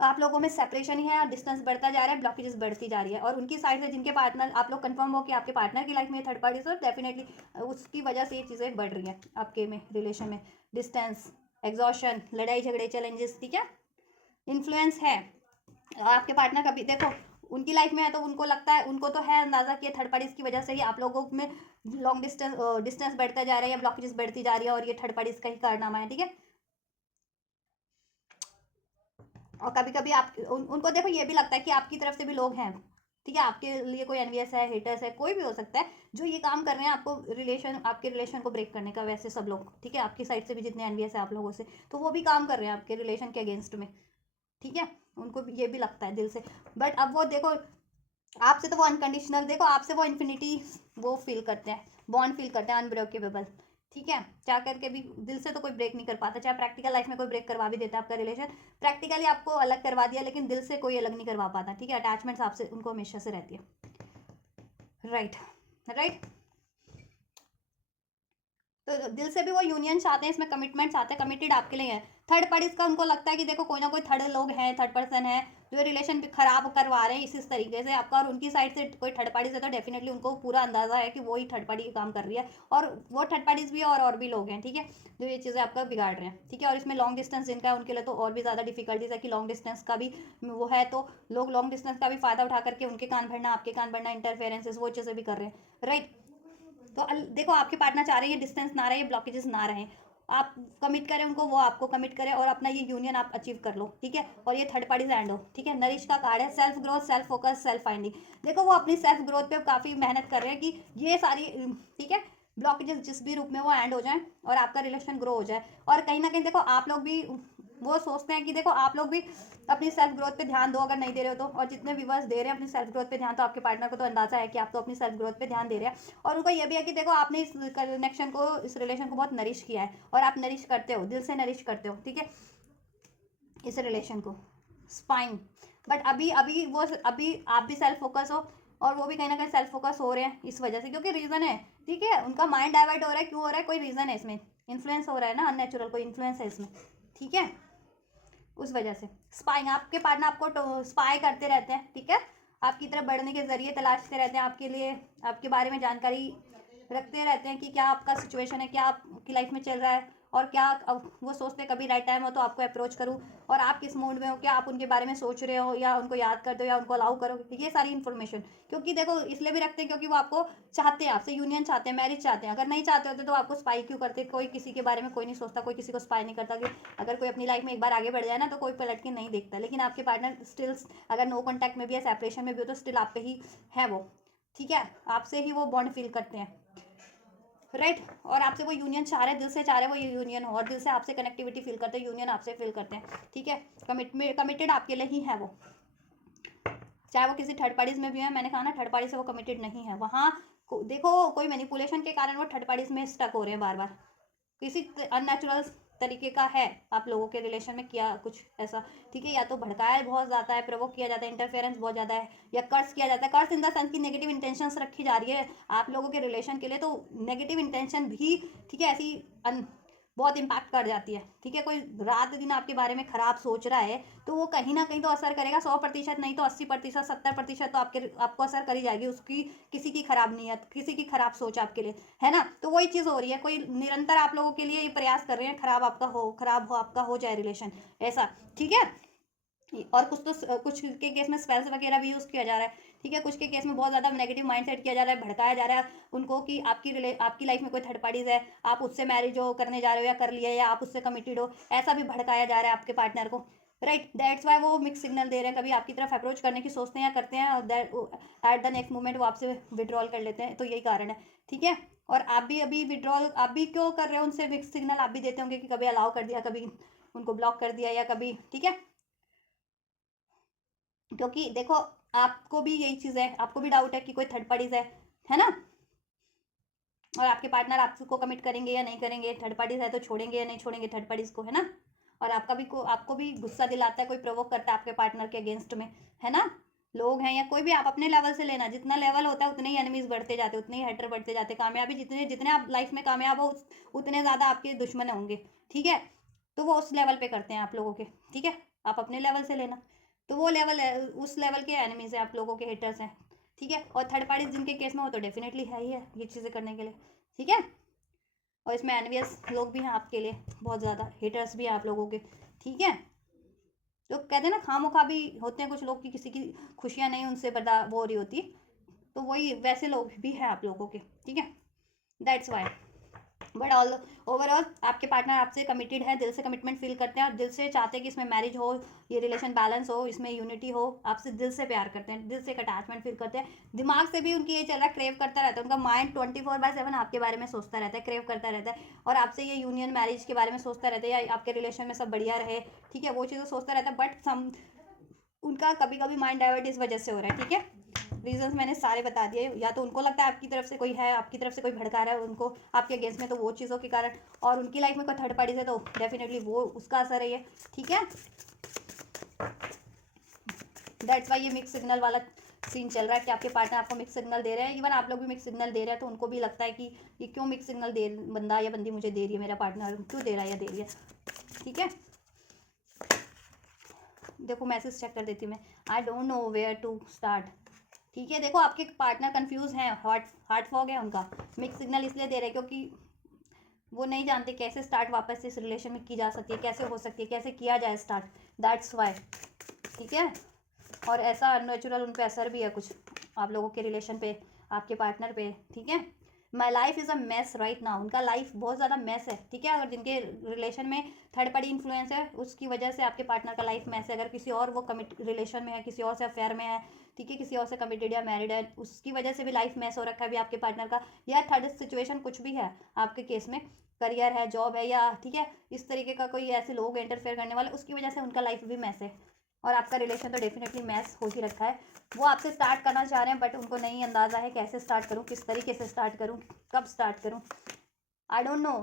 आप लोगों में सेपरेशन ही है, डिस्टेंस बढ़ता जा रहा है, ब्लॉकेजेस बढ़ती जा रही है, और उनकी साइड से जिनके पार्टनर आप लोग कंफर्म हो कि आपके पार्टनर की लाइफ में थर्ड पार्टी, तो डेफिनेटली उसकी वजह से ये चीज़ें बढ़ रही हैं आपके में रिलेशन में, डिस्टेंस, एग्जॉशन, लड़ाई झगड़े, चैलेंजेस, ठीक है, इन्फ्लुएंस है। आपके पार्टनर का भी देखो, उनकी लाइफ में है तो उनको लगता है, उनको तो है अंदाजा कि थर्ड पार्टीज की वजह से ही आप लोगों में लॉन्ग डिस्टेंस बढ़ता जा रहा है या ब्लॉकेजेस बढ़ती जा रही है, और ये थर्ड पार्टीज का ही कारनामा है, ठीक है। और कभी कभी उनको देखो ये भी लगता है कि आपकी तरफ से भी लोग हैं, ठीक है, आपके लिए कोई एनवीएस है, हेटर्स है, कोई भी हो सकता है जो ये काम कर रहे हैं आपको आपके रिलेशन को ब्रेक करने का, वैसे सब लोग, ठीक है, आपकी साइड से भी जितने एनवीएस है आप लोगों से, तो वो भी काम कर रहे हैं आपके रिलेशन के अगेंस्ट में, ठीक है, उनको भी ये भी लगता है दिल से। बट अब वो देखो, आपसे तो वो अनकंडीशनल, देखो आपसे वो इन्फिनिटी वो फील करते हैं, बॉन्ड फील करते हैं, अनब्रेकेबल, ठीक है, चाह करके भी दिल से तो कोई ब्रेक नहीं कर पाता, चाहे प्रैक्टिकल लाइफ में कोई ब्रेक करवा भी देता है आपका रिलेशन, प्रैक्टिकली आपको अलग करवा दिया, लेकिन दिल से कोई अलग नहीं करवा पाता, ठीक है, अटैचमेंट्स आपसे उनको हमेशा से रहती है, राइट, राइट। तो दिल से भी वो यूनियन चाहते हैं, इसमें कमिटमेंट्स आते हैं, कमिटेड आपके लिए है। थर्ड पार्टीज का उनको लगता है कि देखो कोई ना कोई थर्ड लोग हैं, थर्ड पर्सन है जो रिलेशन भी खराब करवा रहे हैं इस तरीके से आपका, और उनकी साइड से कोई थर्ड पार्टीज है तो डेफिनेटली उनको पूरा अंदाजा है कि वो ही थर्ड पार्टी काम कर रही है, और वो थर्ड पार्टीज भी और भी लोग हैं, ठीक है, जो ये चीज़ें आपका बिगाड़ रहे हैं, ठीक है। और इसमें लॉन्ग डिस्टेंस जिनका है उनके लिए तो और भी ज़्यादा डिफिकल्टीज है कि लॉन्ग डिस्टेंस का भी वो है, तो लोग लॉन्ग डिस्टेंस का भी फायदा उठा करके उनके कान भरना, आपके कान भरना, इंटरफेरेंसेस, वो चीज़ें भी कर रहे हैं, राइट। तो देखो आपके पार्टनर चाह रहे हैं डिस्टेंस ना रहे, ब्लॉकेजेस ना रहे, आप कमिट करें उनको, वो आपको कमिट करें, और अपना ये यूनियन आप अचीव कर लो, ठीक है, और ये थर्ड पार्टी एंड हो, ठीक है। नरिश का कार्ड है, self growth, self focus, self finding, देखो वो अपनी सेल्फ ग्रोथ पे काफ़ी मेहनत कर रहे हैं कि ये सारी, ठीक है, ब्लॉकेजेस जिस भी रूप में वो एंड हो जाए और आपका रिलेशन ग्रो हो जाए, और कहीं ना कहीं देखो आप लोग भी वो सोचते हैं कि देखो आप लोग भी अपनी सेल्फ ग्रोथ पे ध्यान दो, अगर नहीं दे रहे हो तो, और जितने व्यूवर्स दे रहे हैं अपनी सेल्फ ग्रोथ पे ध्यान, तो आपके पार्टनर को तो अंदाजा है कि आप तो अपनी सेल्फ ग्रोथ पे ध्यान दे रहे हैं, और उनको ये भी है कि देखो आपने इस कनेक्शन को, इस रिलेशन को बहुत नरिश किया है, और आप नरिश करते हो, दिल से नरिश करते हो, ठीक है, इस रिलेशन को, स्पाइन। बट अभी अभी वो अभी आप भी सेल्फ फोकस हो, और वो भी कहीं ना कहीं सेल्फ फोकस हो रहे हैं इस वजह से, क्योंकि रीज़न है, ठीक है, उनका माइंड डाइवर्ट हो रहा है, क्यों हो रहा है, कोई रीज़न है इसमें, इन्फ्लुएंस हो रहा है ना, अननेचुरल कोई इन्फ्लुएंस है इसमें, ठीक है, उस वजह से स्पाइंग, आपके पार्टनर आपको स्पाई करते रहते हैं, ठीक है, आपकी तरफ बढ़ने के जरिए तलाशते रहते हैं, आपके लिए, आपके बारे में जानकारी रखते रहते हैं कि क्या आपका सिचुएशन है, क्या आपकी लाइफ में चल रहा है, और क्या वो सोचते हैं कभी राइट टाइम हो तो आपको अप्रोच करूँ, और आप किस मूड में हो, क्या आप उनके बारे में सोच रहे हो, या उनको याद करते हो, या उनको अलाउ करो, ये सारी इन्फॉर्मेशन, क्योंकि देखो इसलिए भी रखते हैं क्योंकि वो आपको चाहते हैं, आपसे यूनियन चाहते हैं, मैरिज चाहते हैं, अगर नहीं चाहते होते तो आपको स्पाई क्यों करते, कोई किसी के बारे में कोई नहीं सोचता, कोई किसी को स्पाई नहीं करता, कि अगर कोई अपनी लाइफ में एक बार आगे बढ़ जाए ना तो कोई पलट के नहीं देखता, लेकिन आपके पार्टनर स्टिल अगर नो कॉन्टैक्ट में भी है, सेपरेशन में भी हो, तो स्टिल आप पे ही है वो, ठीक है, आपसे ही वो बॉन्ड फील करते हैं, राइट, और आपसे वो यूनियन चाह रहे हैं, दिल से चाह रहे हैं वो ये यूनियन हो, और दिल से आपसे कनेक्टिविटी फील करते हैं, यूनियन आपसे फील करते हैं, ठीक है, कमिटेड आपके लिए ही है वो, चाहे वो किसी थर्ड पार्टीज में भी है, मैंने कहा ना थर्ड पार्टी से वो कमिटेड नहीं है, वहाँ देखो कोई मैनिपुलेशन के कारण वो थर्ड पार्टीज में स्टक हो रहे हैं बार बार, किसी अननेचुरल तरीके का है आप लोगों के रिलेशन में किया कुछ ऐसा, ठीक है, या तो भड़काया बहुत ज़्यादा है, प्रोवोक किया जाता है, इंटरफेरेंस बहुत ज़्यादा है, या कर्ज किया जाता है, कर्ज इन द सेंस की नेगेटिव इंटेंशंस रखी जा रही है आप लोगों के रिलेशन के लिए, तो नेगेटिव इंटेंशन भी, ठीक है, ऐसी बहुत इम्पैक्ट कर जाती है, ठीक है, कोई रात दिन आपके बारे में खराब सोच रहा है तो वो कहीं ना कहीं तो असर करेगा, 100% नहीं तो 80%, 70% तो आपको असर करी जाएगी उसकी, किसी की खराब नीयत, किसी की खराब सोच आपके लिए, है ना, तो वही चीज़ हो रही है, कोई निरंतर आप लोगों के लिए ये प्रयास कर रहे हैं खराब हो, आपका हो जाए रिलेशन, ऐसा, ठीक है, और कुछ के केस में स्पेल्स वगैरह भी यूज़ किया जा रहा है, ठीक है। कुछ के केस में बहुत ज़्यादा नेगेटिव माइंडसेट किया जा रहा है, भड़काया जा रहा है उनको कि आपकी लाइफ में कोई थर्ड पार्टीज है, आप उससे मैरिज हो करने जा रहे हो या कर लिया, या आप उससे कमिटेड हो, ऐसा भी भड़काया जा रहा है आपके पार्टनर को, राइट। दैट्स वाई वो मिक्स सिग्नल दे रहे हैं, कभी आपकी तरफ अप्रोच करने की सोचते हैं या करते हैं, और एट द नेक्स्ट मोमेंट वो आपसे विड्रॉल कर लेते हैं, तो यही कारण है, ठीक है। और आप भी अभी विड्रॉल आप भी क्यों कर रहे हो उनसे, मिक्स सिग्नल आप भी देते होंगे कि कभी अलाउ कर दिया, कभी उनको ब्लॉक कर दिया, या कभी, ठीक है। क्योंकि देखो, आपको भी यही चीज़ है, आपको भी डाउट है कि कोई थर्ड पार्टीज है ना, और आपके पार्टनर आपको कमिट करेंगे या नहीं करेंगे, थर्ड पार्टीज है तो छोड़ेंगे या नहीं छोड़ेंगे थर्ड पार्टीज को, है ना। और आपको भी गुस्सा दिलाता है, कोई प्रोवोक करता है आपके पार्टनर के अगेंस्ट में, है ना। लोग हैं या कोई भी, आप अपने लेवल से लेना, जितना लेवल होता है उतने ही एनिमीज बढ़ते जाते, उतने ही हेटर बढ़ते जाते, कामयाबी जितने जितने आप लाइफ में कामयाब हो उतने ज़्यादा आपके दुश्मन होंगे, ठीक है। तो वो उस लेवल पे करते हैं आप लोगों के, ठीक है। आप अपने लेवल से लेना, तो वो लेवल है, उस लेवल के एनिमीज हैं आप लोगों के, हेटर्स हैं, ठीक है। और थर्ड पार्टी जिनके केस में हो तो डेफिनेटली है ही है ये चीज़ें करने के लिए, ठीक है। और इसमें एनवियस लोग भी हैं आपके लिए, बहुत ज़्यादा हेटर्स भी हैं आप लोगों के, ठीक है। तो कहते हैं ना, खामोखा भी होते हैं कुछ लोग कि किसी की खुशियाँ नहीं उनसे बता वो हो रही होती, तो वही वैसे लोग भी हैं आप लोगों के, ठीक है। That's why, but all overall आपके पार्टनर आपसे कमिटेड है, दिल से कमिटमेंट फील करते हैं, और दिल से चाहते हैं कि इसमें मैरिज हो, ये रिलेशन बैलेंस हो, इसमें यूनिटी हो, आपसे दिल से प्यार करते हैं, दिल से एक अटैचमेंट फील करते हैं। दिमाग से भी उनकी ये चल रहा है, क्रेव करता रहता है, उनका माइंड 24/7 आपके बारे में सोचता रहता है, क्रेव करता रहता है, और आपसे ये यूनियन मैरिज के बारे में सोचता रहता है, या आपके रिलेशन में सब बढ़िया रहे, ठीक है, वो चीज़ें सोचता रहता है। बट उनका कभी कभी माइंड डाइवर्ट इस वजह से हो रहा है, ठीक है। रीजंस मैंने सारे बता दिए, या तो उनको लगता है आपकी तरफ से कोई है, आपकी तरफ से कोई भड़का रहा है उनको आपके अगेंस्ट में, तो वो चीज़ों के कारण, और उनकी लाइफ में कोई थर्ड पार्टी है तो डेफिनेटली वो उसका असर है ये, ठीक है। दैट्स वाई ये मिक्स सिग्नल वाला सीन चल रहा है कि आपके पार्टनर आपको मिक्स सिग्नल दे रहे हैं, इवन आप लोग भी मिक्स सिग्नल दे रहे हैं, तो उनको भी लगता है कि ये क्यों मिक्स सिग्नल दे, बंदा या बंदी मुझे दे रही है, मेरा पार्टनर क्यों दे रहा है या दे रही है, ठीक है। देखो मैसेज चेक कर देती हूँ मैं, I don't know where to start, ठीक है। देखो आपके पार्टनर कंफ्यूज हैं, हार्ट फॉग है उनका, मिक्स सिग्नल इसलिए दे रहे हैं क्योंकि वो नहीं जानते कैसे स्टार्ट वापस से इस रिलेशन में की जा सकती है, कैसे हो सकती है, कैसे किया जाए स्टार्ट, दैट्स वाई, ठीक है। और ऐसा अननेचुरल उन पर असर भी है कुछ आप लोगों के रिलेशन पे, आपके पार्टनर पे, ठीक है। My life is a mess right now, उनका लाइफ बहुत ज़्यादा मैस है, ठीक है। अगर जिनके रिलेशन में थर्ड पार्टी इन्फ्लुएंस है उसकी वजह से आपके पार्टनर का लाइफ मैस है। अगर किसी और वो कमिट रिलेशन में है, किसी और से अफेयर में है, ठीक है, किसी और से कमिटेड या मैरिड है, उसकी वजह से भी लाइफ मैस हो रखा है अभी आपके पार्टनर का, या थर्ड सिचुएशन कुछ भी है आपके केस में, करियर है, जॉब है, या ठीक है इस तरीके का कोई ऐसे लोग इंटरफेयर करने वाले, उसकी वजह से उनका लाइफ भी मैस है। और आपका रिलेशन तो डेफिनेटली मैस हो ही रखा है। वो आपसे स्टार्ट करना चाह रहे हैं, बट उनको नहीं अंदाज़ा है कैसे स्टार्ट करूँ, किस तरीके से स्टार्ट करूँ, कब स्टार्ट करूँ, I don't know,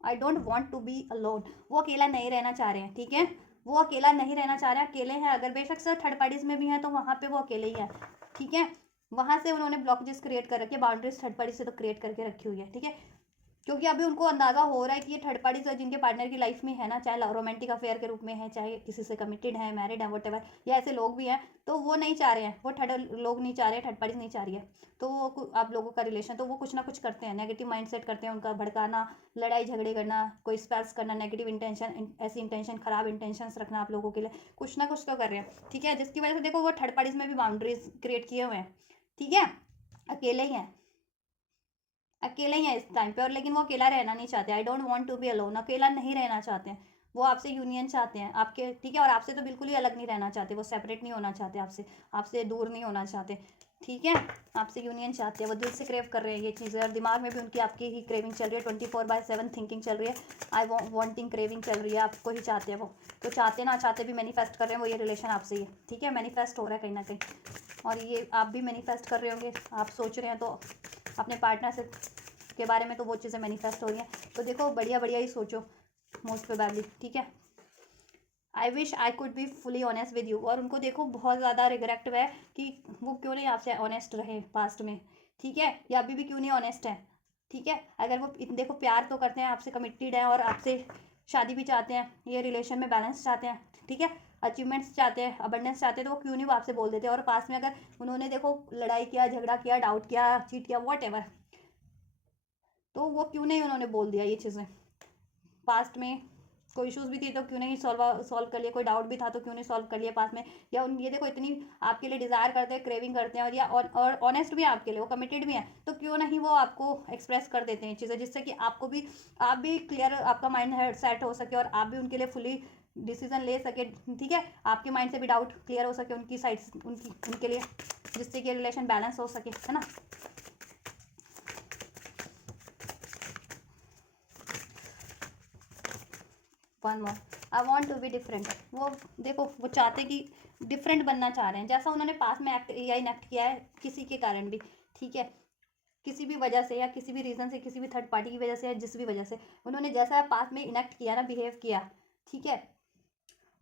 I don't want to be alone, वो अकेला नहीं रहना चाह रहे हैं, ठीक है। वो अकेला नहीं रहना चाह रहे हैं, अकेले हैं, अगर बेशक से थर्ड पार्टीज में भी हैं तो वहाँ पे वो अकेले ही है, ठीक है। वहाँ से उन्होंने ब्लॉकेजेस क्रिएट कर रखे, बाउंड्रीज थर्ड पार्टी से तो क्रिएट करके रखी हुई है, ठीक है। क्योंकि अभी उनको अंदाज़ा हो रहा है कि ये थर्ड पार्टी से जिनके पार्टनर की लाइफ में है ना, चाहे रोमांटिक अफेयर के रूप में है, चाहे किसी से कमिटेड है, मैरिड है, वट एवर, या ऐसे लोग भी हैं, तो वो नहीं चाह रहे हैं, वो थर्ड लोग नहीं चाह रहे, थर्ड पार्टी नहीं चाह रही है, तो वो आप लोगों का रिलेशन, तो वो कुछ ना कुछ करते हैं, नेगेटिव माइंडसेट करते हैं, उनका भड़काना, लड़ाई झगड़े करना, कोई स्पेल्स करना, नेगेटिव इंटेंशन, ऐसी इंटेंशन, खराब इंटेंशंस रखना आप लोगों के लिए, कुछ ना कुछ तो कर रहे हैं, ठीक है। जिसकी वजह से देखो वो थर्ड पार्टीज में भी बाउंड्रीज क्रिएट किए हुए हैं, ठीक है। अकेले ही हैं, अकेले ही हैं इस टाइम पे, और लेकिन वो अकेला रहना नहीं चाहते, I don't want to be alone, अकेला नहीं रहना चाहते हैं, वो आपसे यूनियन चाहते हैं आपके, ठीक है। और आपसे तो बिल्कुल ही अलग नहीं रहना चाहते, वो सेपरेट नहीं होना चाहते आपसे, आपसे दूर नहीं होना चाहते, ठीक है। आपसे यूनियन चाहते हैं, वो दिल से क्रेव कर रहे हैं ये चीज़ें, और दिमाग में भी उनकी आपकी ही क्रेविंग चल रही है, 24/7 थिंकिंग चल रही है, आई वॉन्टिंग क्रेविंग चल रही है, आपको ही चाहते हैं वो, तो चाहते ना चाहते भी मैनिफेस्ट कर रहे हैं वो, ये रिलेशन आपसे ही है, ठीक है, मैनिफेस्ट हो रहा है कहीं ना कहीं, और ये आप भी मैनिफेस्ट कर रहे होंगे, आप सोच रहे हैं तो अपने पार्टनर से के बारे में, तो वो चीज़ें मैनिफेस्ट हो रही हैं, तो देखो बढ़िया बढ़िया ही सोचो मोस्ट प्रोबेबली, ठीक है। I wish I could be fully honest with you, और उनको देखो बहुत ज़्यादा रिग्रेट है कि वो क्यों नहीं आपसे ऑनेस्ट रहे पास्ट में, ठीक है, या अभी भी क्यों नहीं ऑनेस्ट है, ठीक है। अगर वो देखो प्यार तो करते हैं आपसे, कमिटेड है, और आपसे शादी भी चाहते हैं, ये रिलेशन में बैलेंस चाहते हैं, ठीक है, अचीवमेंट्स चाहते हैं, अबंडेंस चाहते हैं, तो वो क्यों नहीं वो आपसे बोल देते, और पास में अगर उन्होंने देखो लड़ाई किया, झगड़ा किया, डाउट किया, चीट किया, वॉट एवर, तो वो क्यों नहीं उन्होंने बोल दिया ये चीज़ें पास्ट में, कोई इश्यूज भी थी तो क्यों नहीं सॉल्व कर लिया, कोई डाउट भी था तो क्यों नहीं सॉल्व कर लिया पास में, या उन ये देखो इतनी आपके लिए डिज़ायर करते हैं, क्रेविंग करते हैं, और या और ऑनेस्ट भी है आपके लिए, वो कमिटेड भी है, तो क्यों नहीं वो आपको एक्सप्रेस कर देते हैं चीज़ें, जिससे कि आपको भी, आप भी क्लियर, आपका माइंड सेट हो सके और आप भी उनके लिए फुली डिसीजन ले सके, ठीक है, आपके माइंड से भी डाउट क्लियर हो सके उनकी साइड, उनके लिए, जिससे कि रिलेशन बैलेंस हो सके, है ना। One more, I want to be different. वो देखो वो चाहते कि डिफरेंट बनना चाह रहे हैं, जैसा उन्होंने पास में एक्ट या इनएक्ट किया है किसी के कारण भी, ठीक है, किसी भी वजह से या किसी भी रीज़न से, किसी भी थर्ड पार्टी की वजह से या जिस भी वजह से उन्होंने जैसा पास में इनएक्ट किया ना, बिहेव किया, ठीक है,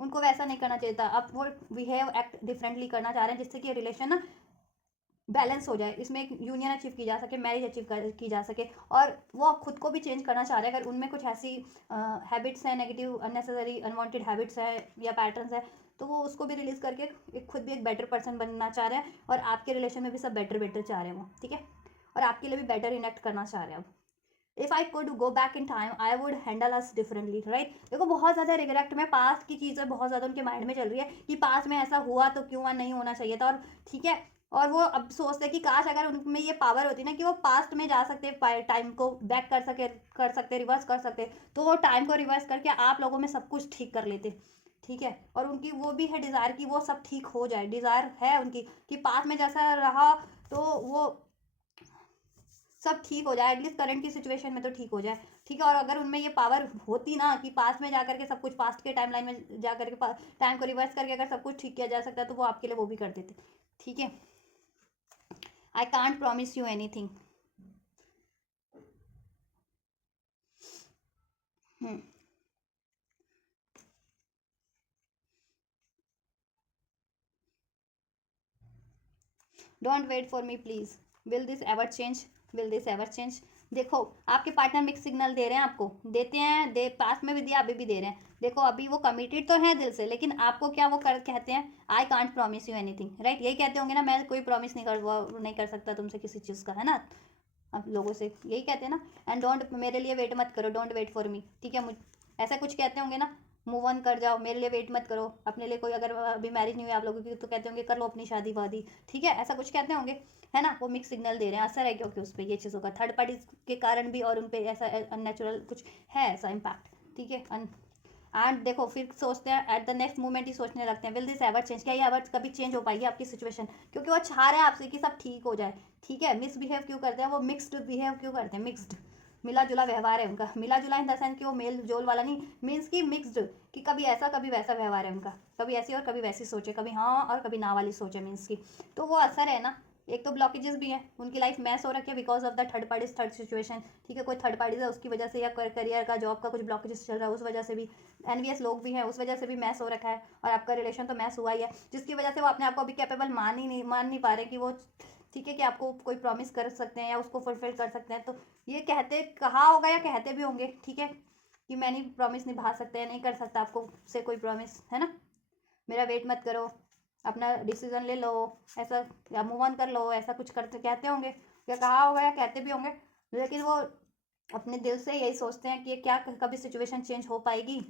उनको वैसा नहीं करना चाहिए था। अब वो बिहेव एक्ट डिफरेंटली करना चाह रहे हैं, जिससे कि रिलेशन ना बैलेंस हो जाए, इसमें एक यूनियन अचीव की जा सके, मैरिज अचीव की जा सके, और वो खुद को भी चेंज करना चाह रहे हैं। अगर उनमें कुछ ऐसी हैबिट्स हैं, नेगेटिव अननेसेसरी अनवांटेड हैबिट्स है या पैटर्न्स है, तो वो उसको भी रिलीज करके एक खुद भी एक बेटर पर्सन बनना चाह रहे हैं, और आपके रिलेशन में भी सब बेटर चाह रहे हैं वो, ठीक है, और आपके लिए भी बेटर इनेक्ट करना चाह रहे हैं। If I could go back in time I would handle us differently, right. देखो बहुत ज़्यादा रिग्रेट में, पास्ट की चीज़ें बहुत ज़्यादा उनके माइंड में चल रही है कि पास्ट में ऐसा हुआ तो क्यों नहीं होना चाहिए था, और ठीक है, और वो अब सोचते हैं कि काश अगर उनमें ये पावर होती ना कि वो पास्ट में जा सकते, टाइम को बैक कर सकते, रिवर्स कर सकते, तो वो टाइम को रिवर्स करके आप लोगों में सब कुछ ठीक कर लेते, ठीक है। और उनकी वो भी है डिज़ायर कि वो सब ठीक हो जाए, डिज़ायर है उनकी कि पास्ट में जैसा रहा तो वो सब ठीक हो जाए, एटलीस्ट करंट की सिचुएशन में तो ठीक हो जाए, ठीक है। और अगर उनमें ये पावर होती ना कि पास्ट में जाकर के सब कुछ, पास्ट के टाइम लाइन में जाकर के टाइम को रिवर्स करके अगर सब कुछ ठीक किया जा सकता है, तो वो आपके लिए वो भी कर देते, ठीक है। I can't promise you anything. Don't wait for me please, will this ever change, will this ever change. देखो आपके पार्टनर मिक्स सिग्नल दे रहे हैं आपको, देते हैं, पास में भी दिया, अभी भी दे रहे हैं। देखो अभी वो कमिटेड तो है दिल से, लेकिन आपको क्या वो कहते हैं, आई can't promise you anything, right, यही कहते होंगे ना, मैं कोई प्रॉमिस नहीं कर सकता तुमसे किसी चीज़ का, है ना, आप लोगों से यही कहते हैं ना। एंड डोंट, मेरे लिए वेट मत करो, डोंट वेट फॉर मी, ठीक है, मुझ ऐसा कुछ कहते होंगे ना, मूव ऑन कर जाओ, मेरे लिए वेट मत करो, अपने लिए कोई, अगर अभी मैरिज नहीं हुई आप लोगों की तो कहते होंगे कर लो अपनी शादी वादी, ठीक है, ऐसा कुछ कहते होंगे, है ना। वो मिक्स सिग्नल दे रहे हैं, असर है क्योंकि उस पर ये चीज़ों का थर्ड पार्टी के कारण भी, और उन पर ऐसा अननेचुरल कुछ है, ऐसा इम्पैक्ट, ठीक है। एंड देखो फिर सोचते हैं, एट द नेक्स्ट मोमेंट ही सोचने लगते हैं, विल दिस एवर चेंज, क्या ये एवर कभी चेंज हो पाएगी आपकी सिचुएशन, क्योंकि वो चाह रहे हैं आपसे कि सब ठीक हो जाए, ठीक है। मिसबिहेव क्यों करते हैं वो, मिक्सड बिहेव क्यों करते हैं, मिक्सड, मिला जुला व्यवहार है उनका, मिला जुला इन द सेंस कि वो मेल जोल वाला नहीं, मीन्स कि मिक्सड, कि कभी ऐसा कभी वैसा व्यवहार है उनका, कभी ऐसी और कभी वैसी सोचे, कभी हाँ और कभी ना वाली सोचे, मीन्स की, तो वो असर है ना। एक तो ब्लॉकेजेस भी है, उनकी लाइफ मैस हो रखी है because of the third party, third situation, ठीक है, कोई थर्ड पार्टी है उसकी वजह से, या करियर का, जॉब का कुछ ब्लॉकेजेस चल रहा है उस वजह से भी, एनवीएस लोग भी हैं उस वजह से भी मैस हो रखा है, और आपका रिलेशन तो मैस हुआ ही है, जिसकी वजह से वो अपने आप को अभी कैपेबल मान नहीं पा रहे कि वो, ठीक है, कि आपको कोई प्रॉमिस कर सकते हैं या उसको फुलफिल कर सकते हैं। तो ये कहते कहा होगा या कहते भी होंगे, ठीक है, कि मैं नहीं प्रॉमिस निभा सकते हैं, नहीं कर सकता आपको से कोई प्रॉमिस, है ना, मेरा वेट मत करो, अपना डिसीजन ले लो, ऐसा, या मूव ऑन कर लो, ऐसा कुछ करते कहते होंगे, या कहा होगा या कहते भी होंगे, लेकिन वो अपने दिल से यही सोचते हैं कि ये क्या कभी सिचुएशन चेंज हो पाएगी,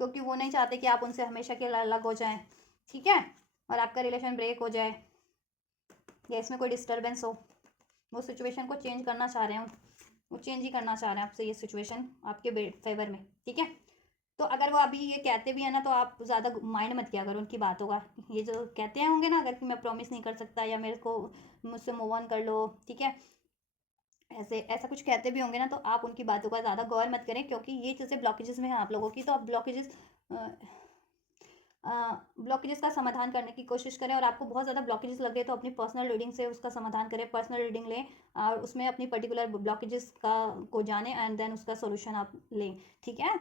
क्योंकि वो नहीं चाहते कि आप उनसे हमेशा के लिए अलग हो जाएं, ठीक है, और आपका रिलेशन ब्रेक हो जाए, या इसमें कोई डिस्टर्बेंस हो। वो सिचुएशन को चेंज करना चाह रहे हैं, वो चेंज ही करना चाह रहे हैं आपसे, ये सिचुएशन आपके फेवर में, ठीक है। तो अगर वो अभी ये कहते भी है ना, तो आप ज़्यादा माइंड मत किया करो उनकी बातों का, ये जो कहते हैं होंगे ना, अगर कि मैं प्रॉमिस नहीं कर सकता, या मेरे को मुझसे मूव ऑन कर लो, ठीक है, ऐसे ऐसा कुछ कहते भी होंगे ना, तो आप उनकी बातों का ज़्यादा गौर मत करें, क्योंकि ये चीज़ें ब्लॉकेजेस में हैं आप लोगों की, तो आप ब्लॉकेजेस का समाधान करने की कोशिश करें, और आपको बहुत ज़्यादा ब्लॉकेजेस लग रहे हैं तो अपनी पर्सनल रीडिंग से उसका समाधान करें, पर्सनल रीडिंग लें और उसमें अपनी पर्टिकुलर ब्लॉकेजेस को जानें, एंड देन उसका सोल्यूशन आप लें, ठीक है,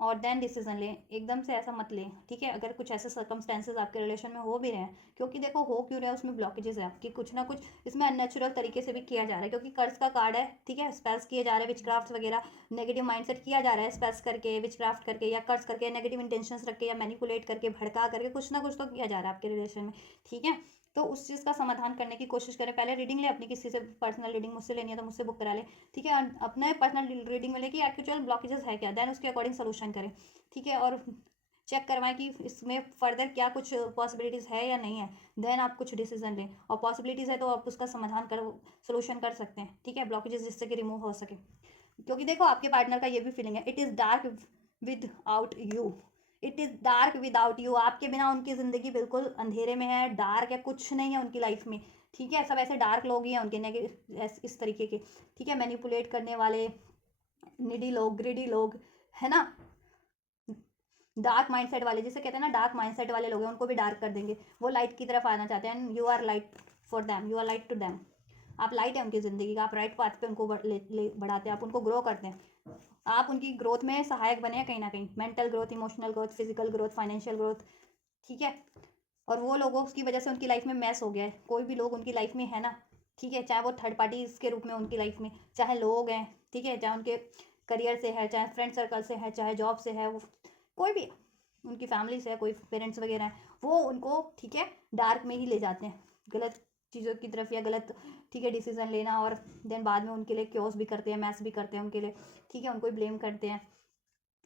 और देन डिसीजन लें, एकदम से ऐसा मत लें, ठीक है, अगर कुछ ऐसे सर्कमस्टेंसेज आपके रिलेशन में हो भी रहे हैं, क्योंकि देखो हो क्यों रहा है, उसमें ब्लॉकेजेस है आपकी, कुछ ना कुछ इसमें अननेचुरल तरीके से भी किया जा रहा है, क्योंकि कर्ज का कार्ड है, ठीक है, स्पेल्स किए जा रहे हैं, विचक्राफ्ट वगैरह, नेगेटिव माइंडसेट किया जा रहा है, स्पेल्स करके, विचक्राफ्ट करके, या कर्ज करके, नेगेटिव इंटेंशंस रख के, या मैनिपुलेट करके, भड़का करके, कुछ ना कुछ तो किया जा रहा है आपके रिलेशन में, ठीक है। तो उस चीज़ का समाधान करने की कोशिश करें। पहले रीडिंग ले अपनी, किसी से पर्सनल रीडिंग मुझसे लेनी है तो मुझसे बुक करा ले, ठीक है। अपने पर्सनल रीडिंग में लेके एक्चुअल ब्लॉकेजेस है क्या, देन उसके अकॉर्डिंग सोल्यूशन करें, ठीक है। और चेक करवाएं कि इसमें फर्दर क्या कुछ पॉसिबिलिटीज़ है या नहीं है, देन आप कुछ डिसीजन लें। और पॉसिबिलिटीज़ है तो आप उसका समाधान कर सोल्यूशन कर सकते हैं, ठीक है, ब्लॉकेजेस जिससे कि रिमूव हो सके। क्योंकि देखो आपके पार्टनर का ये भी फीलिंग है, it is dark with out you, it is dark without you, आपके बिना उनकी ज़िंदगी बिल्कुल अंधेरे में है, डार्क है, कुछ नहीं है उनकी लाइफ में, ठीक है। सब ऐसे डार्क लोग ही हैं उनके, नेगेटिव इस तरीके के, ठीक है, मैनिपुलेट करने वाले, निडी लोग, ग्रिडी लोग, है ना, डार्क माइंडसेट वाले, जिसे कहते हैं ना डार्क माइंडसेट वाले लोग हैं, उनको भी डार्क कर देंगे। वो लाइट की तरफ आना चाहते हैं, you are light for them, you are light to them, आप लाइट है उनकी ज़िंदगी का, आप राइट पाथ पे उनको बढ़ाते हैं, आप उनको ग्रो करते हैं, आप उनकी ग्रोथ में सहायक बने हैं कहीं ना कहीं, mental growth, emotional growth, physical growth, financial growth, ठीक है। और वो लोगों की वजह से उनकी लाइफ में मैस हो गया है, कोई भी लोग उनकी लाइफ में है ना, ठीक है, चाहे वो थर्ड पार्टीज के रूप में उनकी लाइफ में, चाहे लोग हैं, ठीक है, चाहे उनके करियर से है, चाहे फ्रेंड सर्कल से है, चाहे जॉब से है, वो कोई भी उनकी फैमिली से है, कोई पेरेंट्स वगैरह हैं, वो उनको, ठीक है, डार्क में ही ले जाते हैं, गलत चीज़ों की तरफ, या गलत, ठीक है, डिसीजन लेना, और देन बाद में उनके लिए क्योस भी करते हैं, मैस भी करते हैं उनके लिए, ठीक है, उनको ही ब्लेम करते हैं,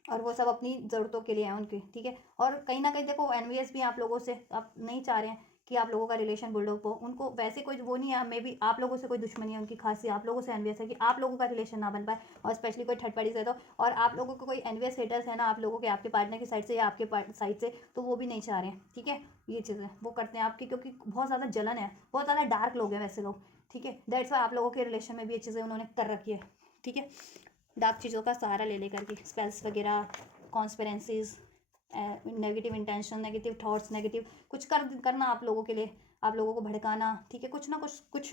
और वो सब अपनी ज़रूरतों के लिए हैं उनके, ठीक है। और कहीं ना कहीं देखो एनवीएस भी आप लोगों से, आप नहीं चाह रहे हैं कि आप लोगों का रिलेशन बिल्डअप हो, उनको वैसे कोई वो नहीं है, मे बी आप लोगों से कोई दुश्मनी है उनकी, खासी आप लोगों से एनवीएस है कि आप लोगों का रिलेशन ना बन पाए, और स्पेशली कोई थर्ड पार्टी से, तो और आप लोगों को कोई एनवीएस हेटर्स है ना आप लोगों के, आपके पार्टनर की साइड से या आपके साइड से, तो वो भी नहीं चाह रहे हैं, ठीक है। ये चीज़ें वो करते हैं आपकी, क्योंकि बहुत ज़्यादा जलन है, बहुत ज़्यादा डार्क लोग हैं वैसे लोग, ठीक है, दैट्स वाई आप लोगों के रिलेशन में भी ये चीज़ें उन्होंने कर रखी है, ठीक है, डार्क चीज़ों का सहारा ले लेकर के, स्पेल्स वगैरह, conspiracies, negative intention, negative thoughts, negative कुछ करना आप लोगों के लिए, आप लोगों को भड़काना, ठीक है, कुछ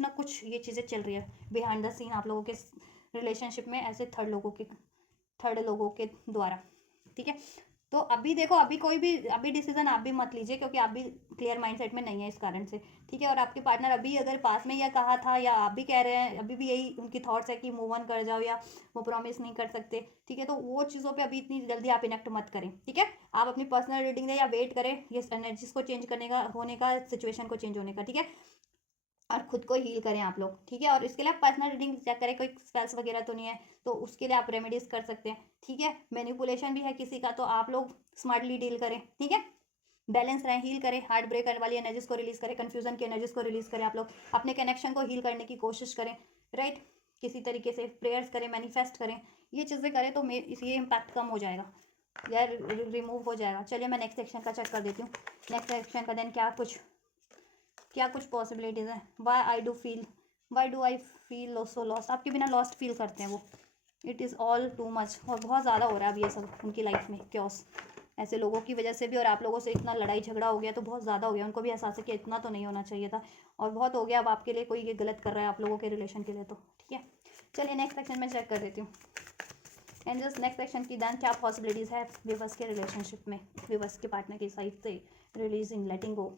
ना कुछ ये चीज़ें चल रही है बिहाइंड द सीन आप लोगों के रिलेशनशिप में, ऐसे थर्ड लोगों के द्वारा, ठीक है। तो अभी देखो, अभी कोई भी अभी डिसीजन आप भी मत लीजिए, क्योंकि आप भी क्लियर माइंडसेट में नहीं है इस कारण से, ठीक है। और आपके पार्टनर अभी अगर पास में यह कहा था, या आप भी कह रहे हैं, अभी भी यही उनकी थॉट्स है कि मूव ऑन कर जाओ, या वो प्रॉमिस नहीं कर सकते, ठीक है, तो वो चीज़ों पे अभी इतनी जल्दी आप इनेक्ट मत करें, ठीक है। आप अपनी पर्सनल रीडिंग दें, या वेट करें ये एनर्जीज को चेंज करने का, होने का, सिचुएशन को चेंज होने का, ठीक है, और खुद को हील करें आप लोग, ठीक है। और इसके लिए आप पर्सनल रीडिंग चेक करें, कोई स्पेल्स वगैरह तो नहीं है, तो उसके लिए आप रेमेडीज कर सकते हैं, ठीक है। मैनिपुलेशन भी है किसी का, तो आप लोग स्मार्टली डील करें, ठीक है, बैलेंस रहें, हील करें, हार्ट ब्रेक वाली एनर्जीज को रिलीज करें, कन्फ्यूजन की एनर्जीज को रिलीज करें, आप लोग अपने कनेक्शन को हील करने की कोशिश करें, राइट, किसी तरीके से प्रेयर्स करें, मैनिफेस्ट करें, ये चीज़ें करें तो ये इम्पैक्ट कम हो जाएगा या रिमूव हो जाएगा। चलिए मैं नेक्स्ट सेक्शन का चेक कर देती हूँ, नेक्स्ट सेक्शन का देन क्या कुछ पॉसिबिलिटीज़ हैं। Why do I feel so lost, आपके बिना लॉस्ट फील करते हैं वो, it is all too much, और बहुत ज़्यादा हो रहा है अब ये सब उनकी लाइफ में क्योस, ऐसे लोगों की वजह से भी, और आप लोगों से इतना लड़ाई झगड़ा हो गया तो बहुत ज़्यादा हो गया, उनको भी एहसास है कि इतना तो नहीं होना चाहिए था, और बहुत हो गया अब आपके लिए कोई ये गलत कर रहा है आप लोगों के रिलेशन के लिए, तो ठीक है। चलिए नेक्स्ट सेक्शन में चेक कर देती हूँ, एंड जस्ट नेक्स्ट सेक्शन की दैन क्या पॉसिबिलिटीज़ है विवश के रिलेशनशिप में, विवश के पार्टनर की साइड से, रिलीजिंग, लेटिंग गो,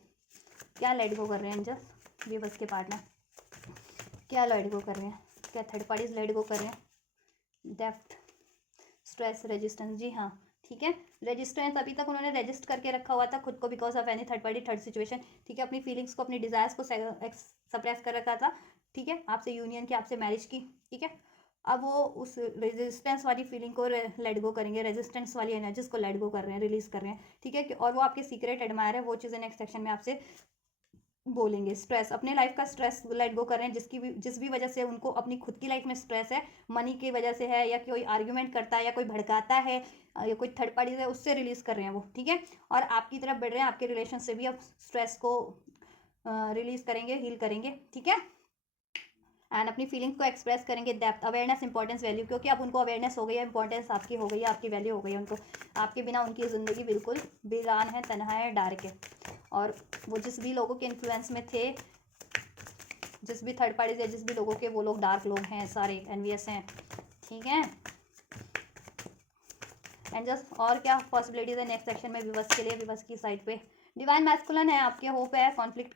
क्या लेट गो कर रहे हैं जस्ट विवश के पार्टनर, क्या लेट गो कर रहे हैं, क्या थर्ड पार्टीज लेट गो कर रहे हैं, डेप्थ, स्ट्रेस, रेजिस्टेंस, जी हाँ, ठीक है, रेजिस्टेंस अभी तक उन्होंने रजिस्ट करके रखा हुआ था खुद को, because of any third party, third situation, ठीक है, अपनी फीलिंग्स को, अपनी डिजायर्स को सप्रेस कर रखा था, ठीक है, आपसे यूनियन की, आपसे मैरिज की, ठीक है। अब वो उस रेजिस्टेंस वाली फीलिंग को लेट गो करेंगे, रेजिस्टेंस वाली एनर्जीज को लेट गो कर रहे हैं, रिलीज कर रहे हैं, ठीक है, और वो आपके सीक्रेट एडमायर है, वो चीज़ें नेक्स्ट सेक्शन में आपसे बोलेंगे। स्ट्रेस, अपने लाइफ का स्ट्रेस लेट गो कर रहे हैं, जिस भी वजह से उनको अपनी खुद की लाइफ में स्ट्रेस है, मनी की वजह से है, या कोई आर्ग्यूमेंट करता है, या कोई भड़काता है, या कोई थर्ड पार्टी है, उससे रिलीज कर रहे हैं वो, ठीक है। और आपकी तरफ बढ़ रहे हैं, आपके रिलेशन से भी अब स्ट्रेस को रिलीज करेंगे, हील करेंगे, ठीक है, एंड अपनी फीलिंग्स को एक्सप्रेस करेंगे, डेप्थ, अवेयरनेस, इंपॉर्टेंस, वैल्यू, क्योंकि अब उनको अवेयरनेस हो गई है, इंपॉर्टेंस आपकी हो गई है, आपकी वैल्यू हो गई है उनको, आपके बिना उनकी ज़िंदगी बिल्कुल वीरान है, तन्हा है, डार्क है, और वो जिस भी लोगों के इन्फ्लुएंस में थे, जिस भी थर्ड पार्टीज या जिस भी लोगों के, वो लोग डार्क लोग हैं, सारे एनवीएस हैं, ठीक है। एंड जस्ट और क्या पॉसिबिलिटीज है नेक्स्ट सेक्शन में विवश के लिए, विवश की साइड पे डिवाइन मैस्कुलिन है आपके, होप है, कॉन्फ्लिक्ट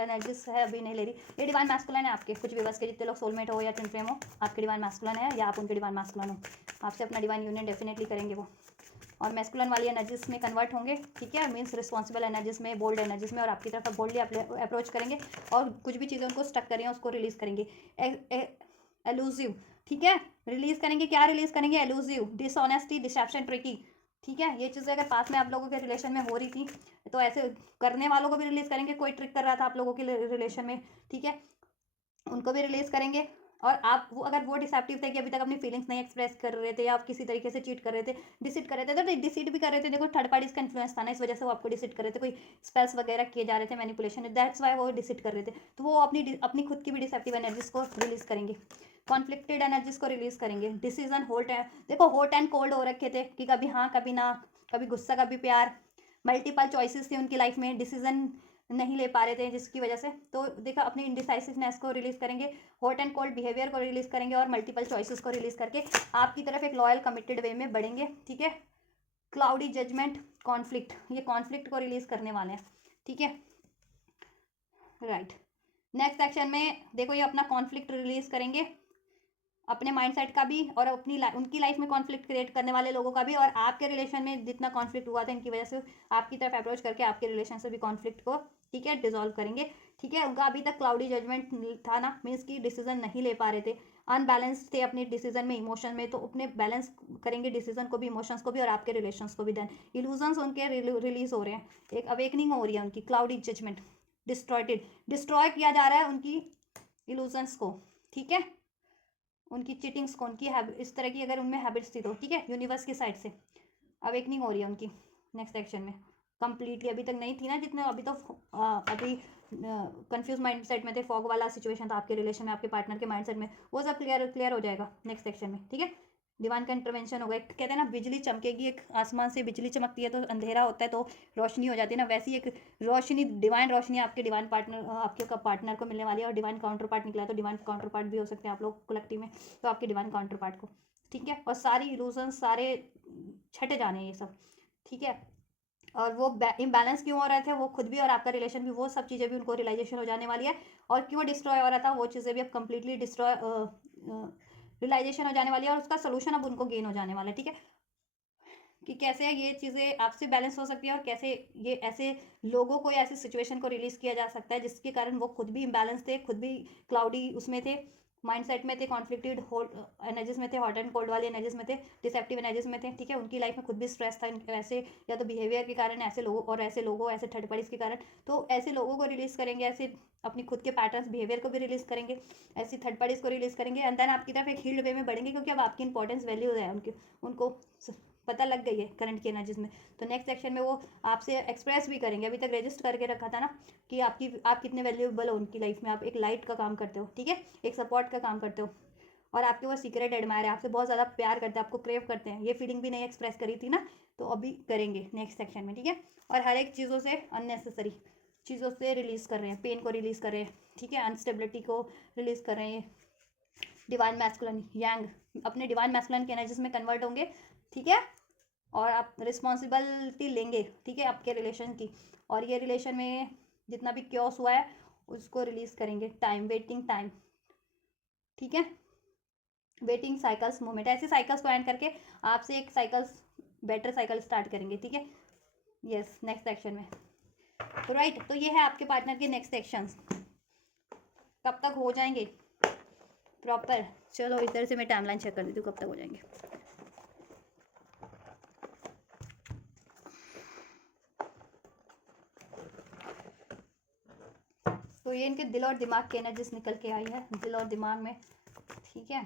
एनर्जीज है, अभी नहीं ले रही, ये डिवाइन मैस्कुलिन है आपके, कुछ विवश के जितने लोग सोलमेट हो या ट्विन फ्लेम हो, आपके डिवाइन मैस्कुलिन है, या आप उनके डिवाइन मैस्कुलिन हो, आपसे अपना डिवाइन यूनियन डेफिनेटली करेंगे वो, और मैस्कुलिन वाली एनर्जीज में कन्वर्ट होंगे, ठीक है, मीन्स रिस्पॉन्सिबल एनर्जीज में, बोल्ड एनर्जीज में, और आपकी तरफ बोल्डली अप्रोच करेंगे और कुछ भी चीज़ें उनको स्टक करें उसको रिलीज करेंगे। एलूसिव, ठीक है, रिलीज करेंगे, क्या रिलीज करेंगे, एलूसिव, डिसऑनेस्टी, डिसेप्शन, ट्रिकी, ठीक है। ये चीज़ें अगर पास में आप लोगों के रिलेशन में हो रही थी तो ऐसे करने वालों को भी रिलीज करेंगे, कोई ट्रिक कर रहा था आप लोगों के रिलेशन में, ठीक है, उनको भी रिलीज करेंगे। और आप वो अगर वो डिसेप्टिव थे कि अभी तक अपनी फीलिंग्स नहीं एक्सप्रेस कर रहे थे या आप किसी तरीके से चीट कर रहे थे, डिसिट कर रहे थे, तो डिसिट भी कर रहे थे, देखो थर्ड पार्टीज का इन्फ्लुएंस था ना, इस वजह से वो आपको डिसिट कर रहे थे, कोई स्पेल्स वगैरह किए जा रहे थे, मैनिपुलेशन, दैट्स वाई वो डिसिट कर रहे थे। तो वो अपनी खुद की भी डिसेप्टिव एनर्जीज को रिलीज करेंगे, कॉन्फ्लिक्टेड एनर्जीज को रिलीज करेंगे। डिसीजन होल्ड, देखो हॉट एंड कोल्ड हो रखे थे कि कभी हाँ कभी ना, कभी गुस्सा कभी प्यार, मल्टीपल चॉइसेस थी उनकी लाइफ में, डिसीजन नहीं ले पा रहे थे जिसकी वजह से, तो देखो अपनी इंडिसाइसिवनेस को रिलीज करेंगे, हॉट एंड कोल्ड बिहेवियर को रिलीज करेंगे और मल्टीपल चॉइसेस को रिलीज करके आपकी तरफ एक लॉयल कमिटेड वे में बढ़ेंगे, ठीक है। क्लाउडी जजमेंट, कॉन्फ्लिक्ट, ये कॉन्फ्लिक्ट को रिलीज करने वाले हैं, ठीक है, राइट। नेक्स्ट सेक्शन में देखो ये अपना कॉन्फ्लिक्ट रिलीज करेंगे, अपने माइंडसेट का भी और अपनी उनकी लाइफ में कॉन्फ्लिक्ट क्रिएट करने वाले लोगों का भी, और आपके रिलेशन में जितना कॉन्फ्लिक्ट हुआ था इनकी वजह से आपकी तरफ अप्रोच करके आपके रिलेशन से भी कॉन्फ्लिक्ट को, ठीक है, डिसॉल्व करेंगे, ठीक है। उनका अभी तक क्लाउडी जजमेंट था ना, मीन्स की डिसीजन नहीं ले पा रहे थे, अनबैलेंस थे अपने डिसीजन में, इमोशन में, तो अपने बैलेंस करेंगे डिसीजन को भी, इमोशंस को भी और आपके रिलेशंस को भी। देन इल्यूजन्स उनके रिलीज हो रहे हैं, एक अवेकनिंग हो रही है उनकी, क्लाउडी जजमेंट, डिस्ट्रॉय किया जा रहा है उनकी इल्यूजन्स को, ठीक है, उनकी चिटिंग्स को, उनकी इस तरह की अगर उनमें हैबिट्स थी तो, ठीक है, यूनिवर्स की साइड से अवेकनिंग हो रही है उनकी नेक्स्ट सेक्शन में। कंप्लीटली अभी तक नहीं थी ना, जितने अभी तो अभी कंफ्यूज माइंड सेट में थे, फॉग वाला सिचुएशन था आपके रिलेशन में, आपके पार्टनर के माइंड सेट में, वो सब क्लियर हो जाएगा नेक्स्ट सेक्शन में, ठीक है। डिवाइन का इंटरवेंशन होगा, कहते हैं ना बिजली चमकेगी, एक आसमान से बिजली चमकती है तो अंधेरा होता है तो रोशनी हो जाती है ना, वैसी एक रोशनी, डिवाइन रोशनी आपके डिवाइन पार्टनर, आपके पार्टनर को मिलने वाली है। और डिवाइन काउंटर पार्ट निकला है तो डिवाइन काउंटर पार्ट भी हो सकते हैं आप लोग कलेक्टिव में, तो आपके डिवाइन काउंटर पार्ट को, ठीक है। और सारी इल्यूजन सारे छट जाने ये सब, ठीक है। और वो इम्बैलेंस क्यों हो रहे थे, वो खुद भी और आपका रिलेशन भी, वो सब चीज़ें भी उनको रियलाइजेशन हो जाने वाली है। और क्यों डिस्ट्रॉय हो रहा था वो चीज़ें भी अब कंप्लीटली डिस्ट्रॉय रियलाइजेशन हो जाने वाली है, और उसका सोल्यूशन अब उनको गेन हो जाने वाला है, ठीक है, कि कैसे ये चीज़ें आपसे बैलेंस हो सकती है और कैसे ये ऐसे लोगों को या ऐसी सिचुएशन को रिलीज किया जा सकता है जिसके कारण वो खुद भी इम्बैलेंस थे, खुद भी क्लाउडी उसमें थे, माइंडसेट में थे, कॉन्फ्लिक्टेड एनर्जीज में थे, हॉट एंड कोल्ड वाली एनर्जीज में थे, डिसेप्टिव एनर्जीज में थे, ठीक है। उनकी लाइफ में खुद भी स्ट्रेस था ऐसे या तो बिहेवियर के कारण, ऐसे लोगों और ऐसे लोगों, ऐसे थर्ड पार्टीज के कारण, तो ऐसे लोगों को रिलीज करेंगे, ऐसे अपनी खुद के पैटर्न्स बिहेवियर को भी रिलीज करेंगे, ऐसी थर्ड पार्टीज को रिलीज करेंगे, एंड देन आपकी तरफ एक हील्ड वे में बढ़ेंगे, क्योंकि अब आपकी इंपॉर्टेंस वैल्यू है उनको पता लग गई है करंट की एनर्जीज में। तो नेक्स्ट सेक्शन में वो आपसे एक्सप्रेस भी करेंगे, अभी तक रजिस्ट करके रखा था ना कि आप कितने वैल्यूएबल हो उनकी लाइफ में, आप एक लाइट का काम करते हो, ठीक है, एक सपोर्ट का काम करते हो, और आपके वो सीक्रेट एडमायर है, आपसे बहुत ज़्यादा प्यार करते हैं, आपको क्रेव करते हैं, ये फीलिंग भी नहीं एक्सप्रेस करी थी ना, तो अभी करेंगे नेक्स्ट सेक्शन में, ठीक है। और हर एक चीज़ों से, अननेसेसरी चीज़ों से रिलीज़ कर रहे हैं, पेन को रिलीज़ कर रहे हैं, ठीक है, अनस्टेबिलिटी को रिलीज़ कर रहे हैं, डिवाइन मैस्कुलिन यांग अपने डिवाइन मैस्कुलिन की एनर्जीज में कन्वर्ट होंगे, ठीक है, और आप रिस्पॉन्सिबिलिटी लेंगे, ठीक है, आपके रिलेशन की, और ये रिलेशन में जितना भी क्योस हुआ है उसको रिलीज करेंगे, वेटिंग टाइम, ठीक है, वेटिंग साइकिल्स मूवमेंट, ऐसे साइकिल्स को एंड करके आपसे एक साइकिल्स बेटर साइकिल स्टार्ट करेंगे, ठीक है, यस नेक्स्ट सेक्शन में, तो राइट। तो ये है आपके पार्टनर के नेक्स्ट सेक्शंस, कब तक हो जाएंगे प्रॉपर, चलो इधर से मैं टाइमलाइन चेक कर देती हूँ कब तक हो जाएंगे। तो ये इनके दिल और दिमाग की एनर्जीज निकल के आई है, दिल और दिमाग में, ठीक है।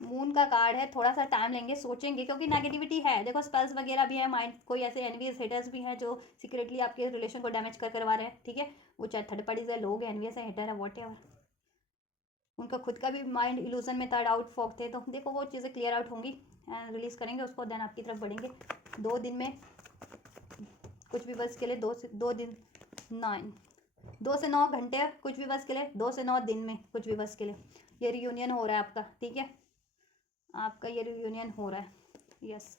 मून का कार्ड है, थोड़ा सा टाइम लेंगे, सोचेंगे, क्योंकि नेगेटिविटी है, देखो स्पेल्स वगैरह भी है, माइंड कोई ऐसे एनवियस हेटर्स भी हैं जो सीक्रेटली आपके रिलेशन को डैमेज करवा रहे हैं, ठीक है, वो चाहे थर्ड पार्टीज है, लोग एनवियस है, हेटर है, वॉट उनका खुद का भी माइंड इल्यूजन में था, डाउट फॉग थे, तो देखो वो चीज़ें क्लियर आउट होंगी एंड रिलीज करेंगे उसको, देन आपकी तरफ बढ़ेंगे 2 दिन में, कुछ भी बस के लिए 2 दिन 2 से 9 घंटे, कुछ भी बस के लिए 2 से 9 दिन में, कुछ भी बस के लिए ये रियूनियन हो रहा है आपका, ठीक है, आपका ये रियूनियन हो रहा है, यस,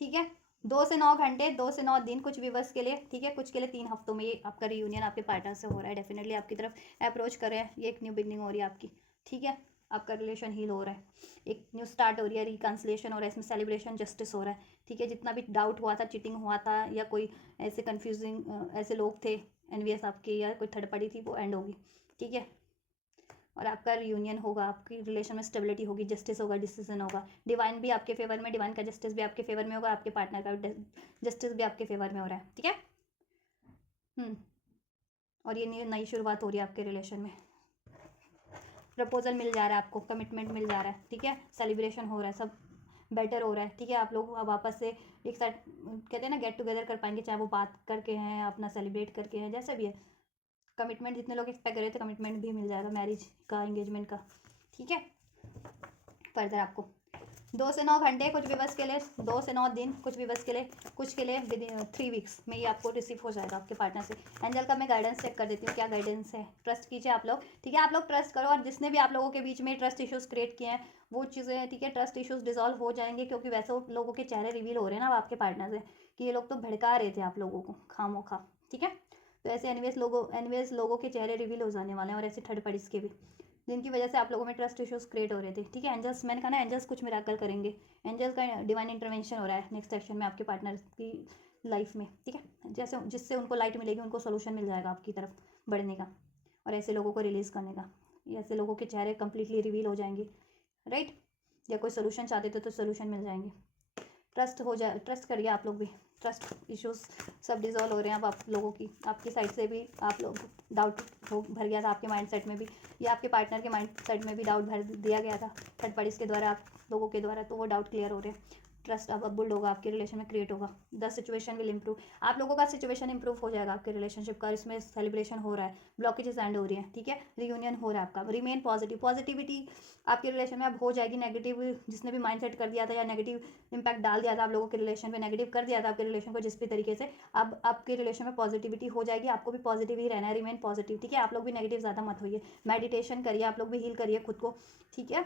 ठीक है, 2 से 9 घंटे, 2 से 9 दिन, कुछ भी बस के लिए, ठीक है, कुछ के लिए 3 हफ्तों में ये आपका रियूनियन आपके पार्टनर से हो रहा है, डेफिनेटली आपकी तरफ अप्रोच कर रहे हैं, ये एक न्यू बिगनिंग हो रही है आपकी, ठीक है, आपका रिलेशन हील हो रहा है, एक न्यू स्टार्ट हो रही है, रिकन्सिलेशन हो रहा है, इसमें सेलिब्रेशन, जस्टिस हो रहा है, ठीक है। जितना भी डाउट हुआ था, चीटिंग हुआ था, या कोई ऐसे कन्फ्यूजिंग ऐसे लोग थे एनवियस आपके, या कोई थर्ड पार्टी थी, वो एंड होगी, ठीक है। और आपका रियूनियन होगा, आपकी रिलेशन में स्टेबिलिटी होगी, जस्टिस होगा, डिसीजन होगा, डिवाइन भी आपके फेवर में, डिवाइन का जस्टिस भी आपके फेवर में होगा, आपके पार्टनर का जस्टिस भी आपके फेवर में हो रहा है, ठीक है। और ये नई शुरुआत हो रही है आपके रिलेशन में, प्रपोजल मिल जा रहा है आपको, कमिटमेंट मिल जा रहा है, ठीक है। सेलिब्रेशन हो रहा है, सब बेटर हो रहा है, ठीक है। आप लोग अब वापस से एक साथ कहते हैं ना गेट टुगेदर कर पाएंगे, चाहे वो बात करके हैं, अपना सेलिब्रेट करके हैं, जैसा भी है। कमिटमेंट जितने लोग एक्सपेक्ट कर रहे थे, कमिटमेंट भी मिल जाएगा, मैरिज का, एंगेजमेंट का, ठीक है। फर्दर आपको 2 से 9 घंटे कुछ भी बस के लिए, 2 से 9 दिन कुछ भी बस के लिए, कुछ के लिए विद 3 वीक्स में ये आपको रिसीव हो जाएगा आपके पार्टनर से। एंजल का मैं गाइडेंस चेक कर देती हूँ, क्या गाइडेंस है। ट्रस्ट कीजिए आप लोग, ठीक है। आप लोग ट्रस्ट करो, और जिसने भी आप लोगों के बीच में ट्रस्ट इश्यूज़ क्रिएट किए हैं वो चीज़ें, ठीक है, ट्रस्ट इश्यूज़ डिजॉल्व हो जाएंगे, क्योंकि वैसे लोगों के चेहरे रिवील हो रहे हैं ना आपके पार्टनर से, कि ये लोग तो भड़का रहे थे आप लोगों को खामोखा, ठीक है। तो ऐसे एनवेज लोगों के चेहरे रिवील हो जाने वाले हैं, और ऐसे थर्ड पार्टीज के भी, जिनकी वजह से आप लोगों में ट्रस्ट इश्यूज़ क्रिएट हो रहे थे, ठीक है। एंजल्स, मैंने कहा ना एंजल्स कुछ मिराकल करेंगे, एंजल्स का डिवाइन इंटरवेंशन हो रहा है नेक्स्ट सेक्शन में आपके पार्टनर की लाइफ में, ठीक है। जैसे जिससे उनको लाइट मिलेगी, उनको सोल्यूशन मिल जाएगा आपकी तरफ बढ़ने का, और ऐसे लोगों को रिलीज़ करने का, ऐसे लोगों के चेहरे कंप्लीटली रिवील हो जाएंगे, राइट। या कोई सोल्यूशन चाहते थे तो सोल्यूशन मिल जाएंगे। ट्रस्ट करिए आप लोग भी, ट्रस्ट इश्यूज सब डिजॉल्व हो रहे हैं अब आप लोगों की, आपकी साइड से भी आप लोग डाउट भर गया था आपके माइंड सेट में भी, या आपके पार्टनर के माइंड सेट में भी डाउट भर दिया गया था थर्ड पार्टीज के द्वारा, आप लोगों के द्वारा, तो वो डाउट क्लियर हो रहे हैं। ट्रस्ट अब बुल्ड होगा आपके रिलेशन में, क्रिएट होगा, द सिचुएशन विल इंप्रूव, आप लोगों का सिचुएशन इंप्रूव हो जाएगा आपके रिलेशनशिप का, इसमें सेलिब्रेशन हो रहा है, ब्लॉकेजेस एंड हो रही है, ठीक है। रियूनियन हो रहा है आपका, रिमेन पॉजिटिव, पॉजिटिविटी आपके रिलेशन में अब हो जाएगी। नेगेटिव जिसने भी माइंड सेट कर दिया था, या नेगेटिव इंपैक्ट डाल दिया था आप लोगों के रिलेशन में, नेगेटिव कर दिया था आपके रिलेशन को जिस भी तरीके से, अब आपके रिलेशन में पॉजिटिविटी हो जाएगी। आपको भी पॉजिटिव ही रहना है, रिमेन पॉजिटिव, ठीक है। आप लोग भी नेगेटिव ज़्यादा मत होइए, मेडिटेशन करिए, आप लोग भी हील करिए खुद को, ठीक है।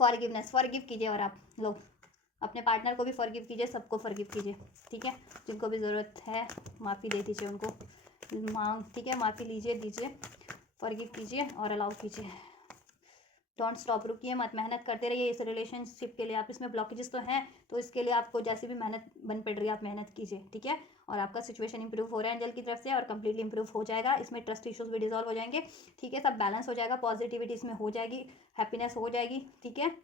फॉरगिव कीजिए, और आप लोग अपने पार्टनर को भी फॉरगिव कीजिए, सबको फॉरगिव कीजिए, ठीक है। जिनको भी ज़रूरत है माफ़ी दे दीजिए उनको, ठीक है, माफ़ी लीजिए, दीजिए, फॉरगिव कीजिए और अलाउ कीजिए। डोंट स्टॉप, रुकिए मत, मेहनत करते रहिए इस रिलेशनशिप के लिए। आप इसमें ब्लॉकेजेस तो हैं, तो इसके लिए आपको जैसे भी मेहनत बन पड़ रही है, आप मेहनत कीजिए, ठीक है। और आपका सिचुएशन इंप्रूव हो रहा है एंजल की तरफ से, और कंप्लीटली इंप्रूव हो जाएगा। इसमें ट्रस्ट इश्यूज भी डिजॉल्व हो जाएंगे, ठीक है, सब बैलेंस हो जाएगा, पॉजिटिविटी इसमें हो जाएगी, हैप्पीनेस हो जाएगी, ठीक है।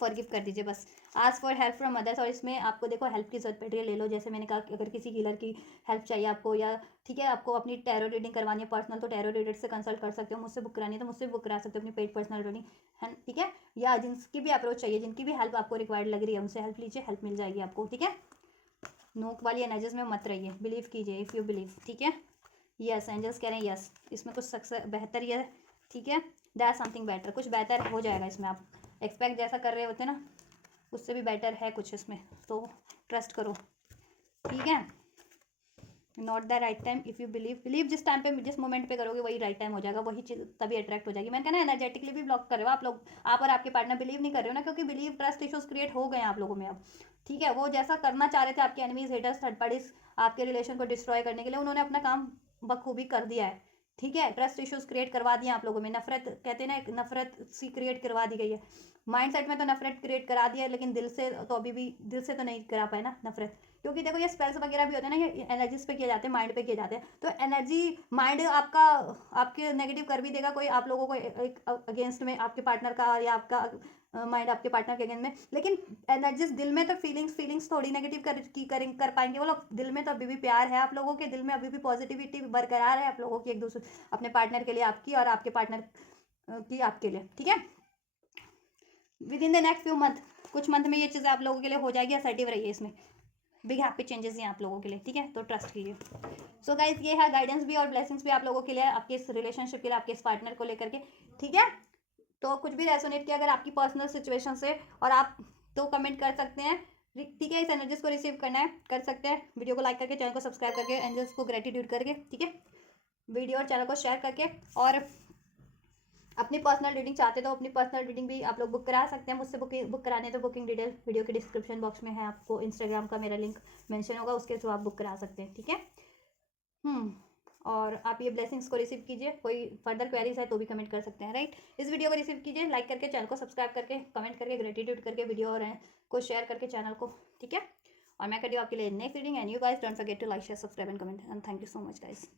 फॉरगिव कर दीजिए बस। आज फॉर हेल्प फ्रॉम अदर्स, और इसमें आपको देखो हेल्प की जरूरत पड़ रही है, ले लो। जैसे मैंने कहा कि अगर किसी हीलर की हेल्प चाहिए आपको, या ठीक है आपको अपनी टैरो रीडिंग करवानी है पर्सनल, तो टैरो रीडर से कंसल्ट कर सकते हो। मुझसे बुक करानी है तो मुझसे बुक करा सकते हो अपनी पेड पर्सनल रीडिंग, है, ठीक है। या जिनकी भी अप्रोच चाहिए, जिनकी भी हेल्प आपको रिक्वायर्ड लग रही है, उनसे हेल्प लीजिए, हेल्प मिल जाएगी आपको, ठीक है। नोक वाली एनर्जीज में मत रहिए, बिलीव कीजिए, इफ़ यू बिलीव, ठीक है। यस, एंजल्स कह रहे हैं यस, इसमें कुछ सक्सेस बेहतर ही है, ठीक है। दैट समथिंग बेटर, कुछ बेहतर हो जाएगा इसमें। आप एक्सपेक्ट जैसा कर रहे होते ना, उससे भी बेटर है कुछ इसमें, तो ट्रस्ट करो, ठीक है। Not the right time, if you believe जिस टाइम पे, जिस मोमेंट पे करोगे वही राइट टाइम हो जाएगा, वही चीज़ तभी अट्रैक्ट हो जाएगी। मैंने कहा ना एनर्जेटिकली भी ब्लॉक कर रहे हो आप लोग, आप और आपके पार्टनर बिलीव नहीं कर रहे हो ना, क्योंकि बिलीव ट्रस्ट इश्यूज क्रिएट हो गए हैं आप लोगों में अब, ठीक है। वो जैसा करना चाह रहे थे आपके एनिमीज, हेटर्स, थर्ड पार्टीज, आपके रिलेशन को डिस्ट्रॉय करने के लिए, उन्होंने अपना काम बखूबी कर दिया है, ठीक है। ट्रस्ट इश्यूज क्रिएट करवा दिए आप लोगों में, नफरत कहते हैं ना, एक नफरत सी क्रिएट करवा दी गई है। माइंड सेट में तो नफरत क्रिएट करा दिया है, लेकिन दिल से तो अभी भी, दिल से तो नहीं करा पाए ना नफरत, क्योंकि देखो ये स्पेल्स वगैरह भी होते हैं ना, ये एनर्जीज पे किए जाते हैं, माइंड पे किए जाते हैं। तो एनर्जी माइंड आपका, आपके नेगेटिव कर भी देगा कोई आप लोगों को एक अगेंस्ट में, आपके पार्टनर का, या आपका माइंड आपके पार्टनर के अगेंस्ट में, लेकिन एनर्जीज दिल में तो फीलिंग्स थोड़ी नेगेटिव कर पाएंगे वो लोग। दिल में तो अभी भी प्यार है आप लोगों के, दिल में अभी भी पॉजिटिविटी बरकरार है आप लोगों की, एक दूसरे अपने पार्टनर के लिए आपकी, और आपके पार्टनर की आपके लिए, ठीक है। With in the next few month, कुछ मंथ में ये चीज़ें आप लोगों के लिए हो जाएगी, असर्टिव रहिए इसमें, बिग हैप्पी चेंजेस हैं आप लोगों के लिए, ठीक है। तो ट्रस्ट कीजिए। सो गाइज, ये है गाइडेंस भी और ब्लेसिंग्स भी आप लोगों के लिए, आपके इस रिलेशनशिप के लिए, आपके इस पार्टनर को लेकर के, ठीक है। तो कुछ भी रेसोनेट किया अगर आपकी पर्सनल सिचुएशन से, और आप तो कमेंट कर सकते हैं, ठीक है। इस एनर्जीज को रिसीव करना है, कर सकते हैं, वीडियो को लाइक करके, चैनल को सब्सक्राइब करके, एंजल्स को ग्रेटिट्यूड करके, ठीक है, वीडियो और चैनल को शेयर करके। और अपनी पर्सनल रीडिंग चाहते तो अपनी पर्सनल रीडिंग भी आप लोग बुक करा सकते हैं मुझसे। बुक कराने तो बुकिंग डिटेल वीडियो के डिस्क्रिप्शन बॉक्स में है, आपको इंस्टाग्राम का मेरा लिंक मेंशन होगा, उसके थ्रू आप बुक करा सकते हैं, ठीक है। और आप ये ब्लेसिंग्स को रिसीव कीजिए। कोई फर्दर क्वेरीज है तो भी कमेंट कर सकते हैं, राइट। इस वीडियो को रिसीव कीजिए, लाइक करके, चैनल को सब्सक्राइब करके, कमेंट करके, ग्रेटिट्यूड करके, वीडियो और को शेयर करके चैनल को, ठीक है। और मैं कर रही हूँ आपके लिए next reading. And you guys don't forget to like, share, subscribe and comment. And thank you so much guys.